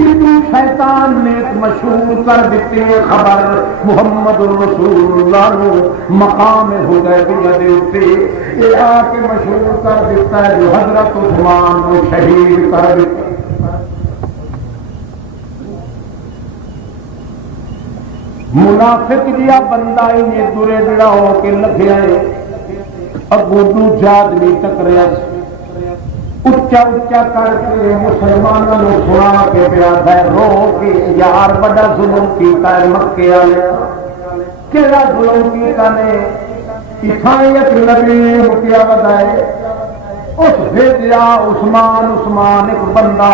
شیطان نے مشہور کر دیتی ہے خبر محمد رسول اللہ نو مقام حدیبیہ دے اوتے یہ آ کے مشہور کر دیتا ہے جو حضرت عثمان کو شہید کر دیتا. منافق جیا بندہ ہی دورے دڑا ہو کے لگیا ہے اگو دوجا آدمی ٹکریا اچا اچا کر کے مسلمانوں کو سنا کے پیا ہے رو کے یار بڑا ظلم کیتا ہے مکے والے کہڑا ظلم کیتا نے عیسائیت نبی مکیا بدائے اس بھیجا عثمان عثمان ایک بندہ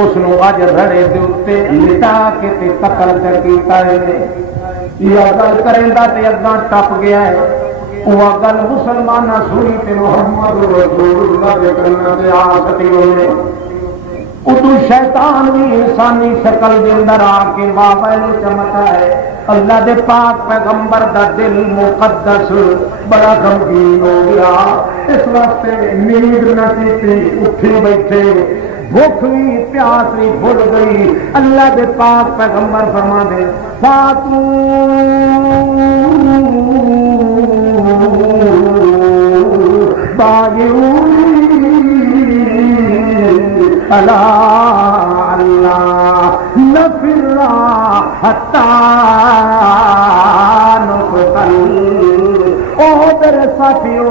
اس اج رڑے دے اوتے لٹا کے تے قتل کر کیتا ہے یہ گل کریں دا تے اگاں ٹپ گیا ہے وہ گل مسلمان سنی تے محمد رسول اللہ دے کلمے تے آ سٹی ہوئے ادو شیطان بھی انسانی شکل دے اندر آ کے مابین چمکا ہے اللہ دے پاک پیغمبر دا دل مقدس بڑا غمگین ہو گیا اس واسطے نیند نہ کیتی اٹھی بیٹھے بھوک بھی پیاس بھی بھول گئی اللہ دے پاک پیغمبر فرما دے فاتو اللہ نفر حتی نقتل او میرے ساتھیو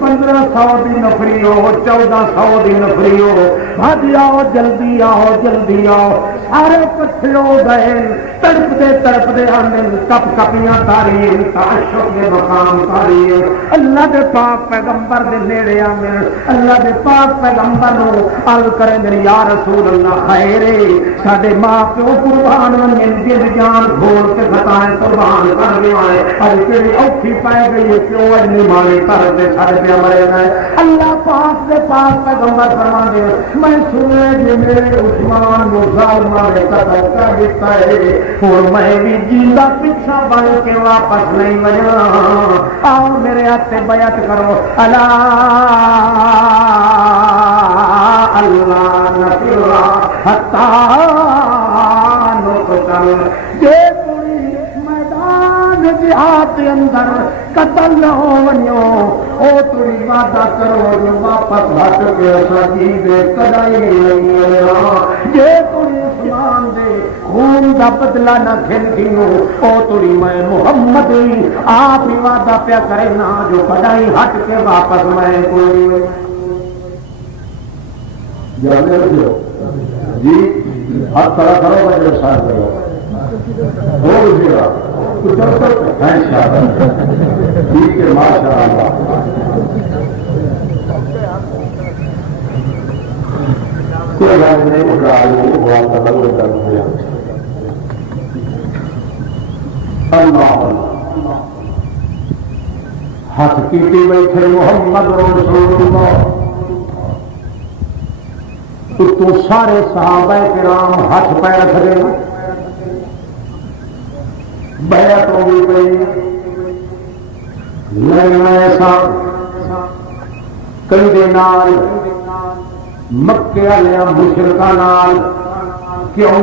1500 دی نفری ہو 1400 دی نفری ہو بھاجی آؤ جلدی آؤ جلدی آؤ سارے کٹھے ہو گئے تڑپ دے آنے کپ کپیاں تاری تعشق کے مقام تاری اللہ دے پاک پیغمبر دے نیڑے آنے اللہ دے پاک پیغمبر نو عرض کریں میرے یا رسول اللہ خیرے ساڈے ماں پیو قربان من دل جان گھول کے ختائیں قربان کر گئے ہیں اور تیری اوکھی پائے گئی کیوں اجنی مالی کر دے سارے پہ مرے گئے اللہ پاک دے پاک پیغمبر فرما دے میں سنے جی میرے عثمان نو ظالمہ نے قتل کر دیتا ہے اور میں بھی جیندہ پیچھا بن کے واپس نہیں بجا آؤ میرے ہاتھ بیعت کرو اللہ اللہ نفرہ حتی نقتل جے پوری میدان جہاد کے اندر قتل نہ ہو ونیو او تری وعدہ کرو جو واپس ہٹ کے سجی دے کدائی نہیں ہویا جے تری عثمان دے خون دا بدلہ نہ کھل گیو او تری میں محمد آپ ہی وعدہ پیا کرے نا جو کدائی ہٹ کے واپس میں کوئی جی ہاتھ کھڑا کرو میں جب ساتھ کرو ہو گئی ٹھیک ہے ماشاء اللہ کوئی بات نہیں ہاتھ کیتی بیٹھے محمد رسول اللہ تو سارے صحابہ کرام ہاتھ پہ رکھ دے بیعت ہو گئی پئی لیکن ایسا کئی دے نال مکے والے مشرکاں نال کیوں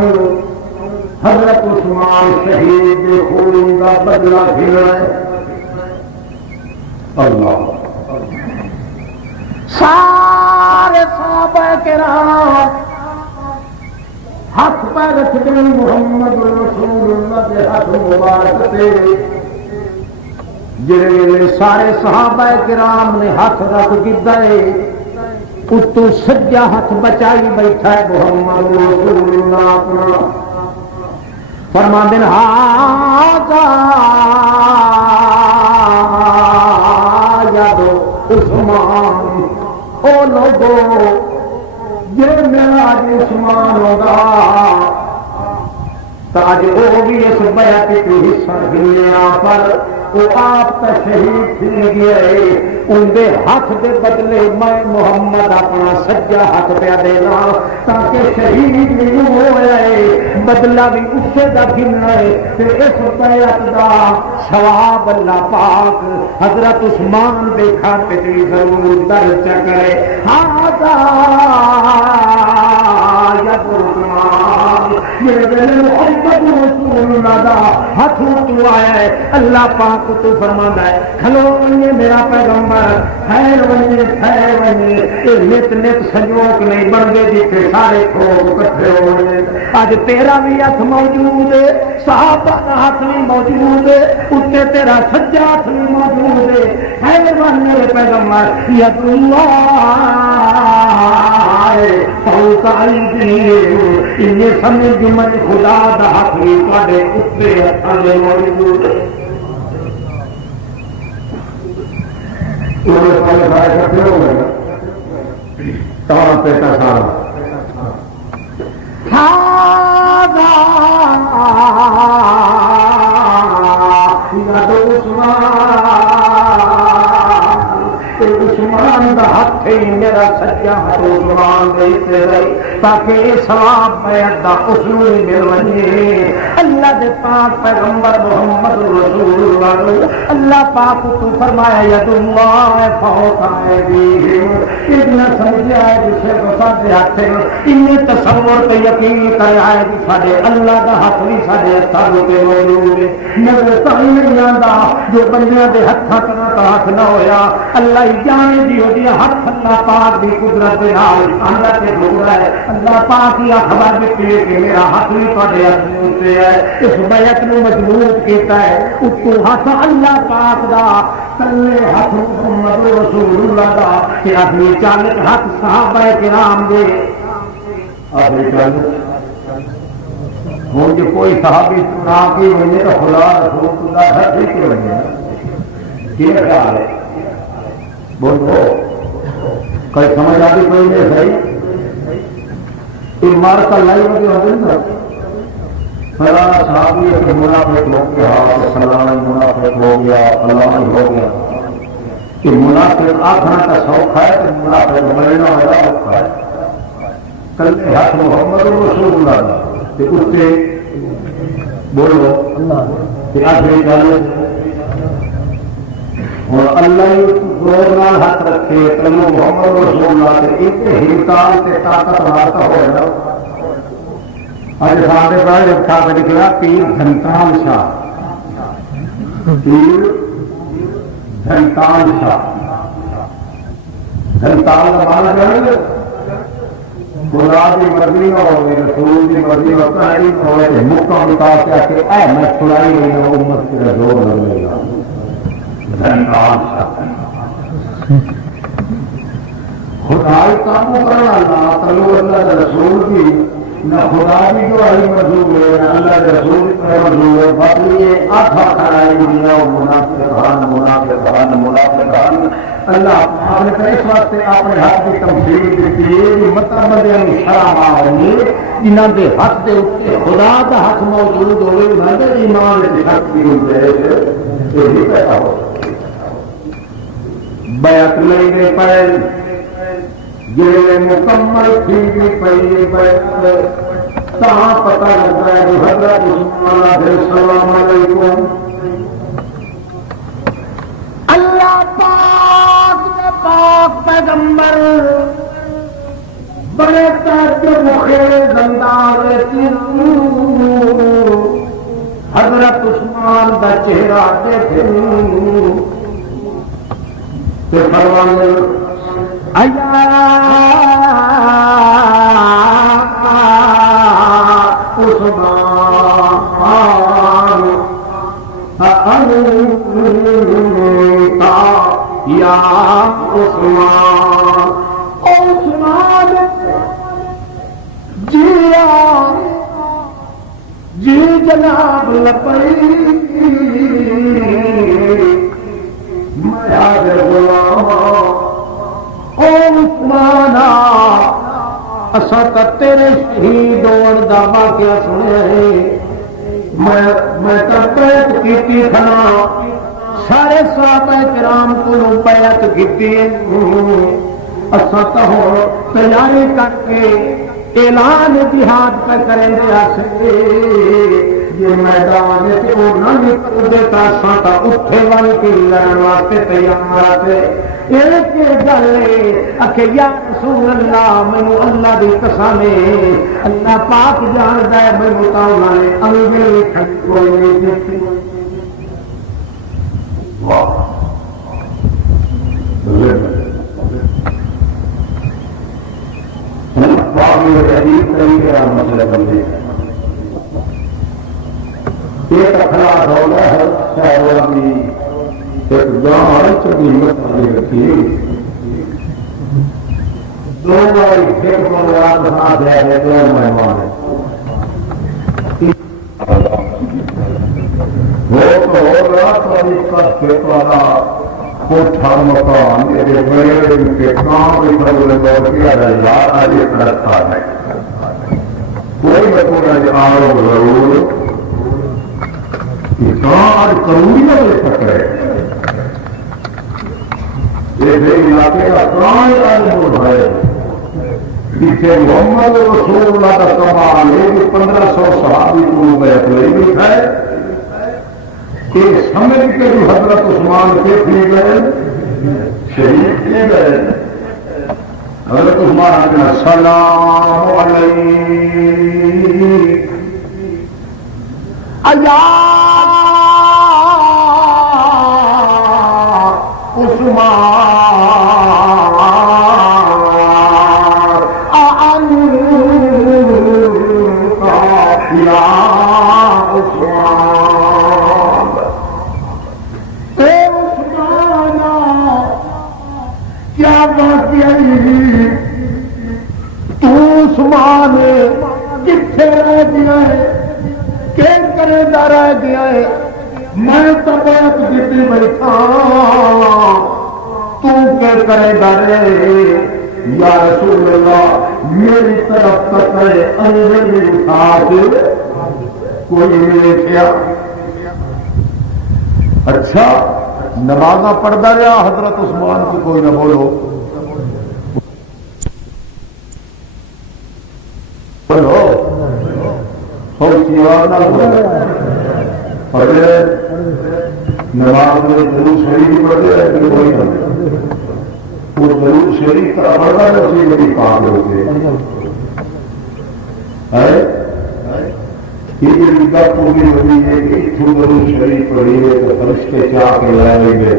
حضرت عثمان شہید دے خون دا بدلہ گھلنا ہے اللہ سارے صحابہ کرام ہاتھ پہ رکھ دے محمد رسول اللہ کے ہاتھ مبارک سے جڑے سارے صحابہ کرام نے ہاتھ رکھ گئے اتو سجا ہاتھ بچائی بیٹھا ہے محمد رسول اللہ اپنا فرما دن ہاذا یادو عثمان او لوگو یہ میرا عثمان ہوگا تاج وہ بھی اس بیعت کی حصہ گنیا پر وہ آپ کا شہید تھی گئے ان دے ہاتھ دے بدلے میں محمد اپنا سجا ہاتھ پہ دینا تاکہ شہید بھی ہوئے بدلہ بھی اسے دا گننا ہے اس بیعت دا ثواب اللہ پاک حضرت عثمان دے کھاتے دی ضرور درج کرے ہاذا یا عثمان میرے ویلے محمد رسول اللہ دا ہاتھ تو آیا ہے اللہ پاک تو فرماندا ہے کھلو ونجے میرا پیغمبر خیر ونجے یہ نت نت سنجوک نہیں بنتے جتنے سارے کھوگ کٹھے ہوئے اج تیرا بھی ہاتھ موجود ہے صحابہ کا ہاتھ بھی موجود ہے اتنے تیرا سجا ہاتھ بھی موجود ہے خیر ون میرے پیغمبر ید سمجھ من خدا دا ہاتھ بھی تواڈے اتنے ہاتھاں دے موجود ہے سارے کٹھے ہو گئے تمہارا پیٹا سارا عثمان دا ہاتھ ہی میرا سچا ہاتھ عثمان دے رہی تاکہ ثواب بیعت دا اس نوں مل وجے اللہ دے پاک پیغمبر محمد رسول اللہ اللہ پاک تو فرمایا ید اللہ فوق ایدیہم اتنا سمجھا ہے جسے ساڈے ہاتھ ان تصور تے یقین کریا ہے کہ ساڈے اللہ دا ہاتھ بھی ساڈے ہتھاں تے موجود ہے نظر سامنے نہیں آندا جو بندیاں دے ہتھاں تے ہاتھ نہ ہویا اللہ ہی جانے دی ہو دی ہاتھ اللہ پاک دی قدرت دے نال اللہ تے جوڑا ہے اللہ پاک ہی خبر دیتی ہے کہ میرا ہاتھ بھی تواڈے ہاتھ تے ہے اس بیعت نو مضبوط کیتا ہے اتو ہاتھ اللہ پاک دا تلے ہاتھ محمد رسول اللہ دا کہ اپنی چالک ہاتھ صحابہ کرام دے آخری چل ہوں جو کوئی صحابی نہ کی مجھے تو خدا رسول اللہ ہے ٹھیک ہو گیا کیا خیال ہے بولو کوئی سمجھ آتی کوئی نہیں صحیح مار کا لائی بڑی ہو گئی نا فلانا صحابی ایک منافق ہو گیا فلانا منافق ہو گیا فلانا ہو گیا کہ منافق آخر کا شوق ہے تو منافق مرنا ہوا شوق ہے کل ہاتھ محمد رسول اللہ اتنے بولو آخری گل اور اللہ زور نال ہاتھ رکھے کلو محمد رسول اللہ ایک ہمتان سے طاقت مارتا ہو رہا اج سارے پڑھ رکھا پہ نکلا پیر دھنتان شاہ پیر دھنتان شاہ دھنتان کا مانا جائے خدا کی مرضی نہ ہوگی رسول کی مرضی ہوئے مکہ مکا کے کہ اے میں چھڑائی گئی ہوں امت کا زور لگے گا خدائی کام کرنا نہ تلو اللہ کے رسول کی نہ خدا کی جو آئی مزدور ہے نہ اللہ کے رسول کی مزدور ہے باقی یہ آٹھا کرائی دنیا منافقان اللہ آپ نے اس واسطے اپنے ہاتھ کی تمثیل دیتی ہے کہ مطلب بندے شرم آئیں جنہوں کے ہاتھ کے اتنے خدا کا ہاتھ موجود ہوئے انہوں نے ایمان کی شکتی ہوئی پیدا ہو بیعت لئی گئی پڑے جی مکمل تھی بھی پی کہاں پتہ لگتا ہے کہ حضرت عثمان السلام علیکم اللہ پاک دے پاک پیغمبر بڑے تعجب خیز انداز حضرت عثمان دا چہرہ دیکھے فرمانے یا عثمان جی جناب لپئی عثمانا اسا تیرے شہید ہونے دا واقعہ سنیا میں بیعت کیتی کھنا سارے صحابہ کرام کو بیعت کیتی اسا تو تیاری کر کے اعلان جہاد پہ کریں دے یہ میدان سے وہ نہ نکلتے تاساں اٹھے ون کے لڑن واسطے تیار تھے ایک گل اکھے یا رسول اللہ مینوں اللہ دی قسم ہے اللہ پاک جاندا ہے مینوں تا انہاں نے انگل کھڑی کوئی نہیں دیتی واہ عجیب طریقے کا مسئلہ بندے ایک اخلاق ہونا ہے شاعر بھی ایک جان چنگی ہمت والے رکھی دو بار ایک بار ہاتھ دیا ہے دو مہمان ہے وہ تو ہو رات والی کا کھیت والا کوٹھا مکان یہ بڑے کے کام بھی بڑے دور کیا ہے یار آج ایک رکھا ہے کوئی بتونا آؤ ضرور آج قانونی نہ لے سکے یہ علاقے کا پرانا عالم ہے پیچھے محمد رسول اللہ کا کمال ہے کہ 1500 صحابی کو بیعت نہیں ہے کہ سمجھ کے بھی حضرت عثمان کے کیے گئے شہید کیے گئے حضرت عثمان نے السلام علیکم ایا عثمان یا کیا واقعہ تو عثمان کتنے رہ گیا ہے کہ کرے گا رہ گیا ہے میں تو بہت جتنی بیٹھا تو کیا کرے گا رے یا رسول اللہ میری طرف تک انجلی اٹھا کے کوئی نہیں دیکھا اچھا نمازاں پڑھتا رہا حضرت عثمان کو کوئی نہ بولو بولو پڑھے نماز میں ضرور شریف پڑھتے رہے کوئی نہ وہ ضرور شریف کا پڑھتا ہے اسی میری کام ہوتے یہ گپ پوری ہوئی ہے کہ اتوں ضرور شریف پڑھی ہے تو فرشتے چاہ کے لائے گئے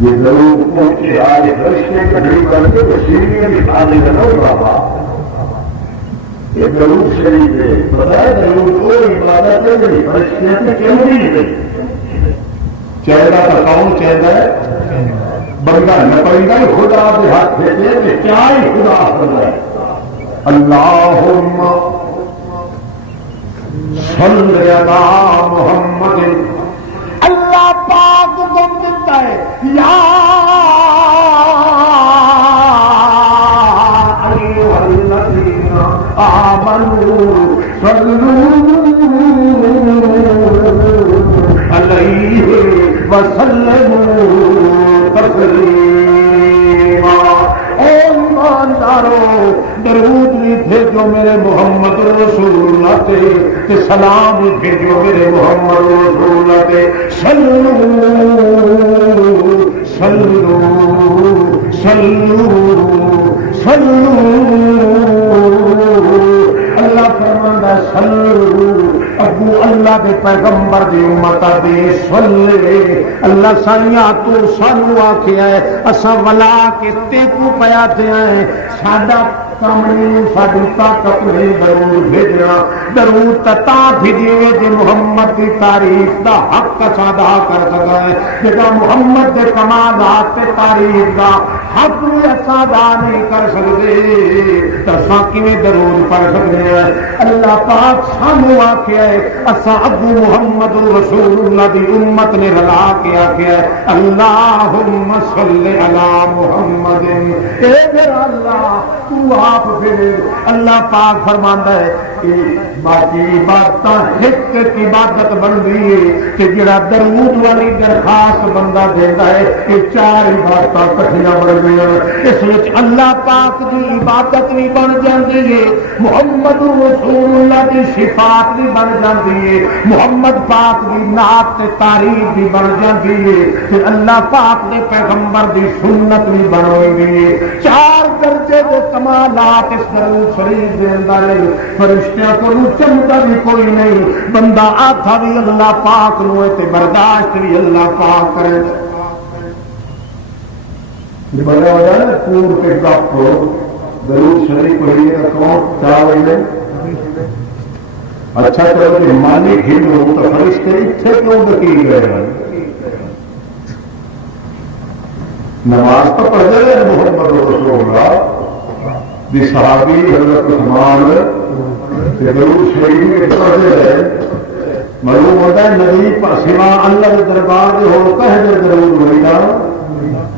یہ ضرور پہنچے آج فرشتے کھڑی کر کے تو سیڑھیاں بھی کھا لے گا بابا یہ ضرور شریف ہے پتا ہے ضرور کوئی عبادت ہے نہیں فرشتے سے کیوں نہیں ہے چہرہ کا کون چہرہ ہے بندہ نہ پڑھتا ہی خدا کے ہاتھ پھینکے کہ کیا ہی خدا کر رہا ہے اللہم صلی علی محمد اللہ پاک کو دیتا ہے یا ایھا الذین آمنوا صلوا علیہ وسلموا تسلیما اے ایماندارو درود بھی بھیجو میرے محمد رسول اللہ تے سلام بھی بھیجو میرے محمد رسول اللہ تے صلو صلو صلو صلو اللہ فرماندا صلو ابو اللہ دے پیغمبر دی امت دے صلی اللہ سائیاں تو سانو آکھیا ہے اساں ولا کے تے کو پیا تے ہیں ساڈا کامنی ساڈی طاقت نہیں درود بھیجنا درود تا بھیجیے جے محمد کی تعریف دا حق ادا کر سکا ہے جدا محمد دے کمالات تے تعریف دا حق بھی ادا نہیں کر سکتے تو اساں کیویں درود پڑھ سکتے ہیں اللہ پاک سانو آکھیا ہے اساں ابو محمد رسول اللہ دی امت نے رلا کے آکھیا ہے اللہم صلی علی محمد اے میرا اللہ تو آپ پھر اللہ پاک فرماندا ہے کہ باقی عبادت ایک عبادت بن گئی ہے کہ جڑا درود والی درخواست بندہ دیتا ہے کہ چار عبادت کٹھیاں بن سکتے ہیں. اس وچ اللہ پاک دی عبادت بھی بن جاتی ہے, محمد رسول اللہ دی صفات بھی بن جاتی ہے, محمد پاک دی نعت تے تعریف بھی بن جاتی ہے, تے اللہ پاک دے پیغمبر دی سنت بھی بن گئی ہے. 4 درجے دے کمالات اس درود شریف دے اندر ہے. فرشتیاں کو چمتا بھی کوئی نہیں, بندہ آتھا بھی اللہ پاک نو تے برداشت بھی اللہ پاک کرے. یہ بڑا ہو جائے نا پور کے کپ کو درود شریف پڑھیے گا کون 4 بجے. اچھا چلو کہ مانی گھر ہو تو فرشتے اتنے کیوں وکیل رہے ہیں. نماز تو پڑھتے رہے محمد رسول اللہ دی صحابی حضرت عثمان درود شریف کے پڑھتے رہے. معلوم ہوتا ہے نبی سوا اللہ کے دربار کے ہو کہہ درود ہوئیگا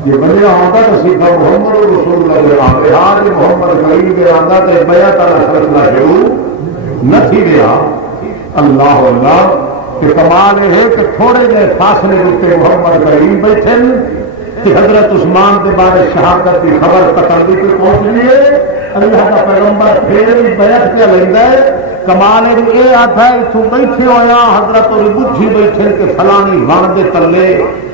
یہ بنیا ہوتا تو سیکھا محمد رسول اللہ کے آتے آج محمد کریم کے آتا تو بیعت والا سلسلہ شروع نہ تھی گیا. اللہ اللہ کہ کمال ہے کہ تھوڑے جے فاصلے کے محمد کریم بیٹھے کہ حضرت عثمان کے بارے شہادت کی خبر تکڑی پہ پہنچ رہی ہے. اللہ کا پیغمبر پھر بھی بیعت کیا لینا ہے. کمال یہ آتا ہے اتوں بیٹھے ہوا حضرت اور بجھی بیٹھے کہ فلانی ون کے تلے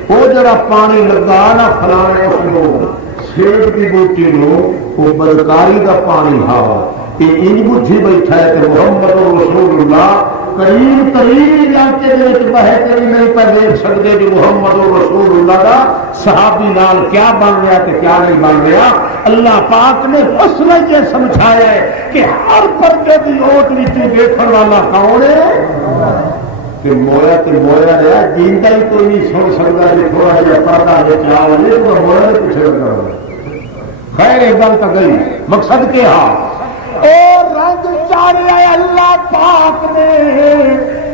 وہ جڑا پانی لگا نا فلانے اس سیب کی بوٹی نو وہ بدکاری کا پانی ہوا یہ انج بجھی بیٹھا ہے کہ محمد رسول اللہ قریب ترین علاقے بہ کے بھی نہیں پہ دیکھ سکتے کہ محمد رسول اللہ کا صحابی نال کیا بن گیا کہ کیا نہیں بن گیا. اللہ پاک نے فصلہ یہ سمجھایا ہے کہ ہر پردے کی اوٹ نیچے دیکھنے والا کون ہے کہ مویا رہا جیتا ہی کوئی نہیں سن سکتا کہ تھوڑا جہا پردہ کیا ہو جائے تو مویا نے پیچھے لگا. خیر ایک گل تو گئی مقصد کیا اور رنگ چاڑیا اللہ پاک نے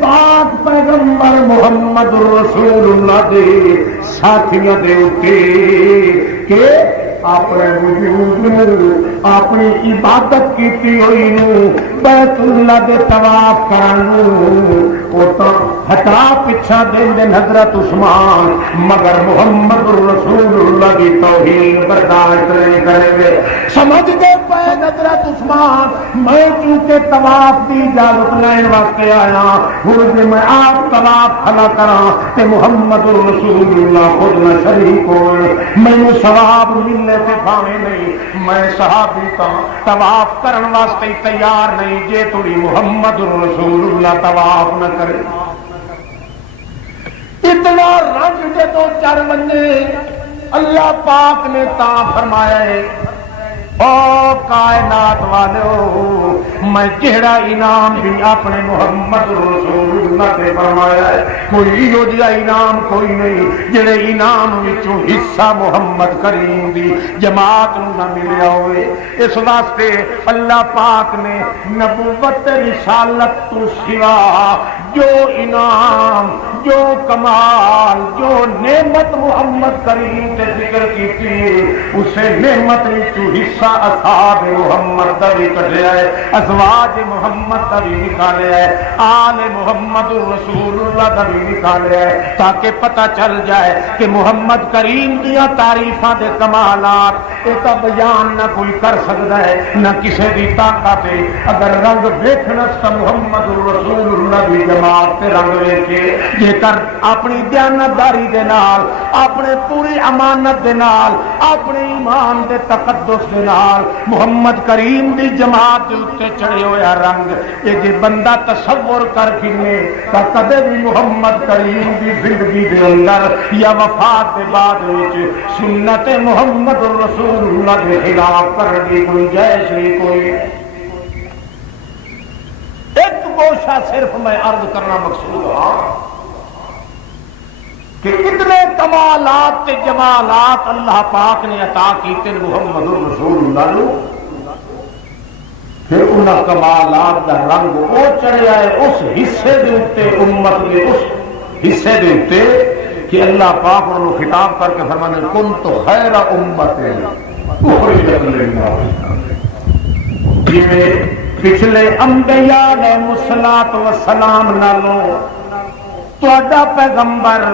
پاک پیغمبر محمد رسول اللہ دے ساتھیاں دے اتے کہ اپنے وجود اپنی عبادت کی ہوئی بیت اللہ دے طواف کرن ہٹا پچھا دین حضرت عثمان مگر محمد رسول اللہ کی توہین برداشت نہیں کریں گے. سمجھ گئے پے حضرت عثمان میں چونکہ طواف کی اجازت لین واسطے آیا ہوں جی میں آپ طواف کھلا کرا تے محمد رسول اللہ خود نہ شریک ہوئے مینوں ثواب ملنے سے بھاوے نہیں میں صحابی کا طواف کرن واسطے تیار نہیں جے تھوڑی محمد رسول اللہ طواف نہ کرے. اتنا رنگ جدو چڑھ بنے اللہ پاک نے تا فرمایا ہے او کائنات والو میں جہڑا انعام بھی اپنے محمد رسول اللہ سے فرمایا ہے کوئی یہ جہا انعام کوئی نہیں جڑے انعام وچوں حصہ محمد کریم دی جماعت نو نہ ملیا ہوئے. اس واسطے اللہ پاک نے نبوت رسالت تو سوا جو انعام جو کمال جو نعمت محمد کریم سے ذکر کی تھی اسے نعمت وچوں حصہ اصحاب محمد دا بھی کٹیا ہے, ازواج محمد دا بھی نکالیا ہے, آل محمد رسول اللہ دا بھی نکالیا ہے تاکہ پتہ چل جائے کہ محمد کریم دیا تعریفاں دے کمالات یہ تو بیان نہ کوئی کر سکتا ہے نہ کسی دی طاقت ہے. اگر رنگ دیکھنا تو محمد رسول اللہ دی جماعت تے رنگ ویکھے جے کر اپنی دیانتداری دے نال اپنے پوری امانت دے نال اپنے ایمان دے تقدس دے نال محمد کریم دی جماعت دے اوتے چڑھے ہویا رنگ یہ جے بندہ تصور کر کھنے تا کدے بھی محمد کریم دی زندگی دے اندر یا وفات دے بعد وچ سنت محمد رسول اللہ دے خلاف کرنے کی گنجائش نہیں کوئی. ایک گوشہ صرف میں عرض کرنا مقصود ہاں کہ کتنے کمالات تے جمالات اللہ پاک نے عطا کیتے محمد رسول اللہ نو پھر ان کمالات دا رنگ وہ چڑھیا ہے اس حصے دے اوتے امت کے اس حصے دے اوتے کہ اللہ پاک انہوں خطاب کر کے فرمانے کنت خیر امت اخرجت للناس جویں پچھلے انبیاء علیہ الصلوۃ والسلام نالوں تہاڈا پیغمبر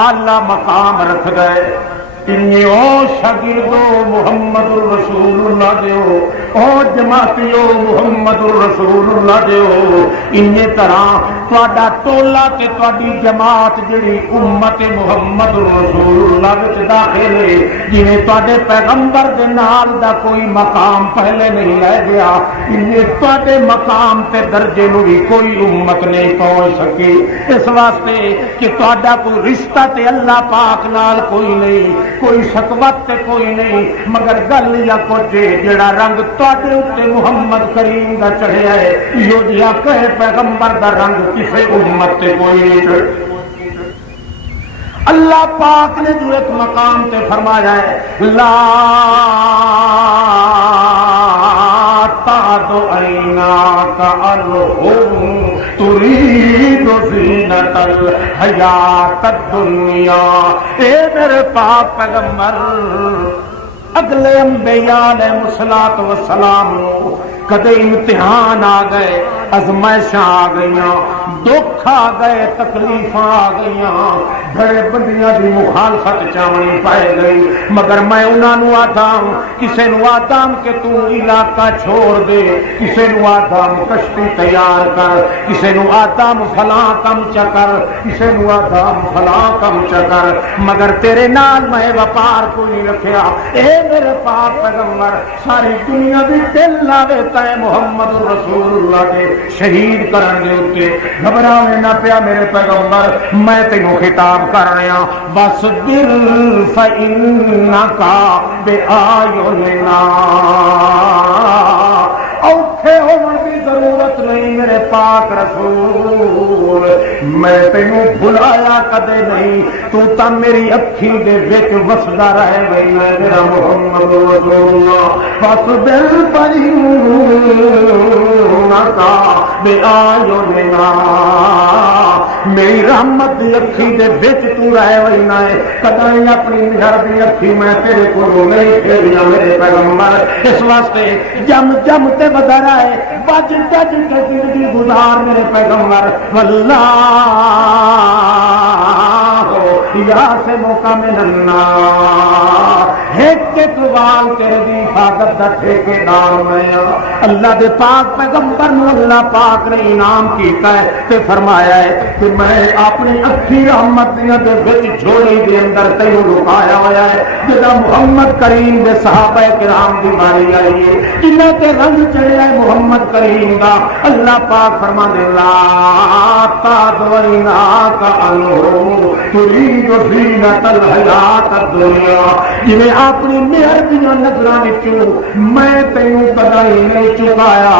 اعلی مقام رکھ گئے انہیں او شاگردو محمد الرسول اللہ دیو، او جماعتیو محمد الرسول اللہ دیو، انہیں طرح تہاڈا ٹولا تے تہاڈی جماعت جڑی امت محمد الرسول اللہ وچ داخل ہے، جویں تہاڈے پیغمبر دے نال دا کوئی مقام پہلے نہیں رہ گیا، انہیں تہاڈے مقام تے درجے نو بھی کوئی امت نہیں پہنچ سکی، اس واسطے کہ تہاڈا کوئی رشتہ تے اللہ پاک نال کوئی نہیں، کوئی شکوت تے کوئی نہیں، مگر گل یا کچھ جڑا رنگ تہاڈے اوتے محمد کریم دا چڑھیا ہے، یو جیا کہ پیغمبر دا رنگ کسے امت تے کوئی نہیں چڑھیا۔ اللہ پاک نے جو ایک مقام تے فرمایا ہے لا تعد عیناک عنہم ترید زینت الحیات الدنیا، اے میرے پاک پیغمبر اگلے انبیاء علیہ الصلوۃ والسلام نو کدے امتحان آ گئے، ازمائشاں آ گئیاں، دکھ آ گئے، تکلیفاں آ گئیاں، بڑے بندیاں دی مخالفت چاونی پائے گئی، مگر میں انہاں نو آدم کسے نو آدم کہ تو علاقہ چھوڑ دے، کسے نو آدم کشتی تیار کر، کسے نو آدم فلاں کم چکر، کسے نو آدم فلاں کم چکر، مگر تیرے نال میں وپار کوئی نہیں رکھیا، اے میرے پاک پیغمبر ساری دنیا دی دل لاوے تے محمد رسول اللہ کے شہید کرن دے اوتے گھبراوے نہ پیا میرے پیغمبر، میں تینوں خطاب کر رہا بس دل فإنک بآیوننا، اوکھے ہون کی ضرورت نہیں میرے پاک رسول، میں تینوں بھلایا کدے نہیں، تو تا میری اکھی دے وچ وسدا رہ گئی ہے میرا محمد رسول اللہ، بس دل فإنک بآیوننا، میری رحمت دی اکھی دے وچ تو رہ وینا ہے، کدی اپنی مہر دی اکھی میں تیرے کولوں نہیں پھیریا میرے پیغمبر، اس واسطے جم جم تے بدر آئے بج گج کے زندگی گزار میرے پیغمبر، واللہ یا سے موقع میں ننا ایک ایک وال تیرے دی حفاظت دا ٹھیکے دار میں، اللہ دے پاک پیغمبر نے اللہ پاک نے انعام کیتا ہے تے فرمایا ہے کہ میں اپنی اکھی رحمت دے وچ جھولی دے اندر تینوں لکایا ہوا ہے، جدا محمد کریم دے صحابہ کرام دی باری آئی ہے، جنہاں تے رنگ چڑھیا ہے محمد کریم دا، اللہ پاک فرماندے لا تعذرناک عنہم ترید زینت الحیات الدنیا، جویں اپنی مہر دیاں نظراں وچوں میں تینوں کدی نہیں چکایا،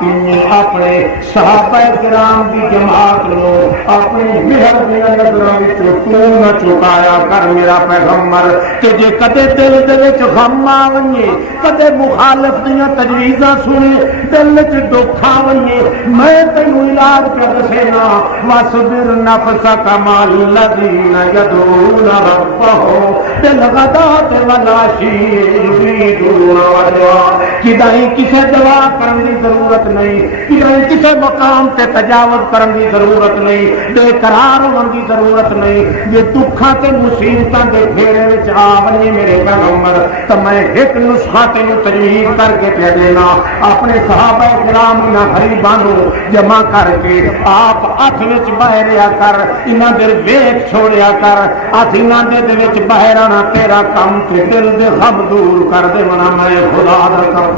انہیں اپنے صحابہ کرام دی جماعت نو اپنی مہر دیاں نظراں وچوں تو نہ چکایا کر میرا پیغمبر، کہ جے کدے دل دے وچ غم آوے، کدے مخالف دیاں تجویزاں سنے، دل وچ دکھ آوے، میں تینوں علاج کر دسینا، واصبر نفسک مع الذین یدعون ربهم بالغداۃ والعشی یریدون وجہہ، کدی کسے دعا کرن دی ضرورت نہیں، کدی کسے مقام تے تجاوز کرن دی ضرورت نہیں، بے قرار ہون دی ضرورت نہیں، جے دکھاں تے مصیبتاں دے گھیرے وچ آویں میرے پیغمبر تے میں ایک نسخہ تینوں تجویز کر کے دے دینا، اپنے صحابہ کرام انہاں غریباں نو جمع کر کے آپ ہاتھ وچ بہ رہیا کر، انہاں دے ویکھ چھوڑیا کر، ہاتھ انہاں دے وچ بہ رہنا تیرا کم تے دل دے غم دور کر دے منا میں خدا دا کم،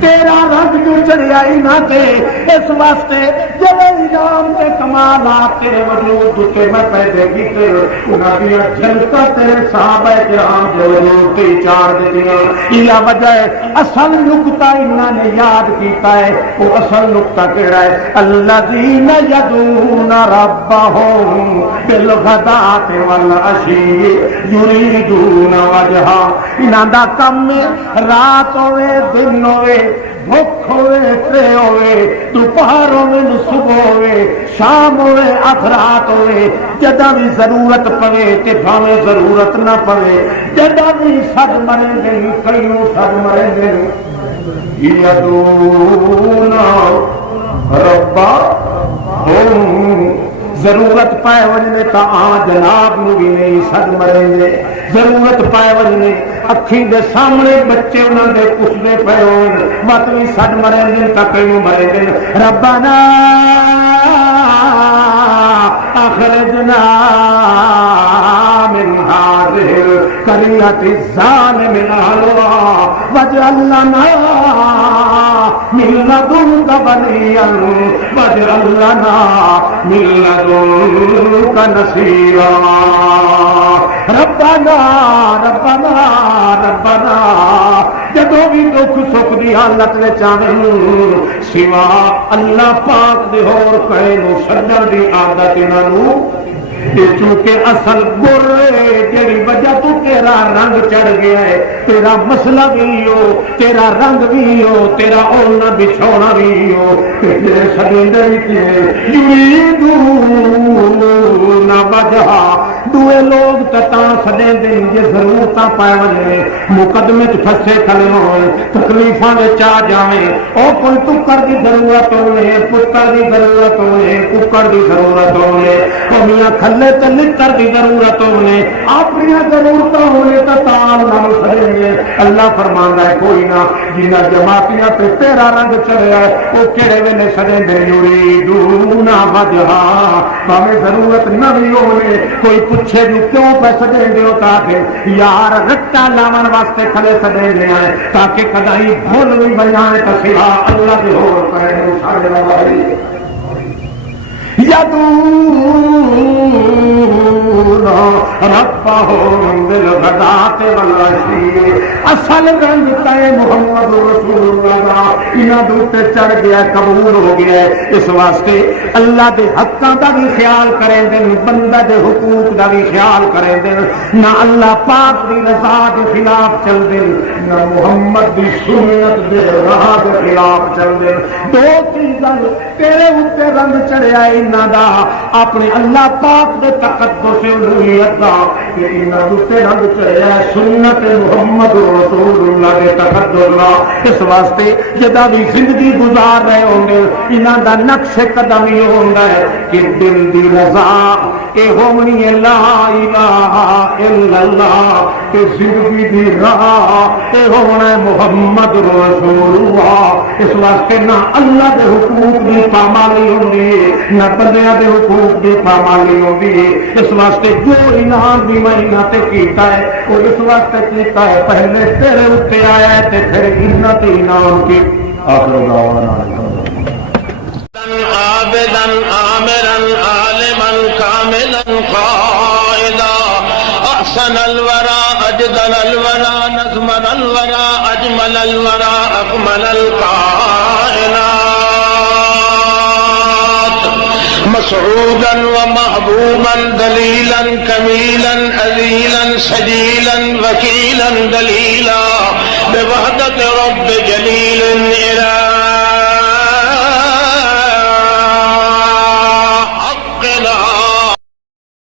تیرا رنگ جو چڑھیا انہاں تے، اس واسطے جب انعام تے کمالات تیرے وجود کے میں پیدا کیتے، انہاں دی جھلکاں تیرے صحابہ کرام دے وجود تے چار دیاں، یہ وجہ ہے اصل نقطہ انہاں نے یاد کیتا ہے، وہ اصل نقطہ کیڑا ہے الذین یدعون ربهم بالغداۃ والعشی یریدون وجہہ، انہاں دا کم رات ہوے دن ہوے، بھوک ہوئے ترے ہوئے، دوپہر ہوئے صبح ہوئے، شام ہوئے رات ہوئے، جدا بھی ضرورت پوے تے بھاویں ضرورت نہ پوے، جدا بھی سد مرے گئی کئیوں سد مرے گئی، یدعون ربهم، ضرورت پائے وجنے تا جناب نو بھی نہیں سد مریں گے، ضرورت پائے وجنے اکھی دے سامنے بچے انہوں دے پوچھتے پے ہو مت بھی سڈ مرے دن تک مرے دن ربنا اخرجنا من هذه القرية الظالم أهلها واجعل لنا من لدنك وليا واجعل لنا من لدنك نصيرا ربنا ربنا ربنا جدو بھی دکھ سکھ دی حالت میں چاہیں سوا اللہ پاک دے ہور کہے نو سجن دی عادت انہوں چونکہ اصل گر جیڑی وجہ تو تیرا رنگ چڑھ گیا ہے تیرا مسئلہ بھی ہو تیرا رنگ بھی ہو تیرا اولنا بچھونا بھی ہو تیرے سجندے کی یریدون وجہ دوے لوگ تتا سدے دن یہ ضرورتاں پائے وجے مقدمے چ پھسے کھڑے ہوئے تکلیفاں وچ آ جاویں او کوئی ٹکر دی ضرورت ہوے پتر دی ضرورت ہوے ککڑ دی ضرورت ہوے او میاں کھلے تے لتر دی ضرورت ہوے اپنی ضرورتاں ہوے تے تال نال سدے اللہ فرماندا ہے کوئی نہ جنہ جماعتیاں تے تیرا رنگ چڑھیا ہے او کیڑے ویلے سدے دے یریدون وجہ بھاویں ضرورت نہ بھی ہوے کوئی پوچھے جو کیوں پیسے دیں گے تاکہ یار رٹا لاون واسطے کھڑے سدے دے آئے تاکہ کدائی بھول بھی بجائے تو سوا اللہ کے ہور کرے سارے لوائی ربهم بالغداة والعشي اصل رنگ تے محمد رسول اللہ انہاں دوتے چڑھ گیا قبول ہو گیا اس واسطے اللہ دے حقاں دا بھی خیال کریں دن بندہ دے حقوق دا بھی خیال کریں دن نہ اللہ پاک دی رضا دے خلاف چل دن نہ محمد دی سنت دے راہ دے خلاف چل دن دو چیزاں تیرے اوتے رنگ چڑھیا انہاں دا اپنے اللہ پاک دے تقدس الوہیت دا کہ انہاں دوتے رنگ چڑھیا سنت محمد رسول اللہ دے تقدس دا اس واسطے جدا بھی زندگی گزار رہے ہوں گے انہاں دا نقش قدم یہ ہوندا ہے کہ دل دی رضا اے ہونی لا الہ الا اللہ کہ زندگی دی راہ اے ہونا محمد رسول اللہ اس واسطے نہ اللہ دے حقوق دی پامالی ہوندی نہ بندیاں دے حقوق دی پامالی ہوندی اس واسطے جو انعام بھی میں انہاں تے کیتا ہے وہ اس واسطے کیتا ہے پہلے تیرے اوتے آیا ہے تے پھر انہاں تے انعام کی آخر دعوانا عابدا عامرا عالما كاملا قائدا احسن الورى اجدل الورى نظمن الورى اجمل الورى اكمل القائنات مسعودا ومحبوبا دليلا كميلا اذيلا سجيلا وكيلا دليلا بوحدة رب جليل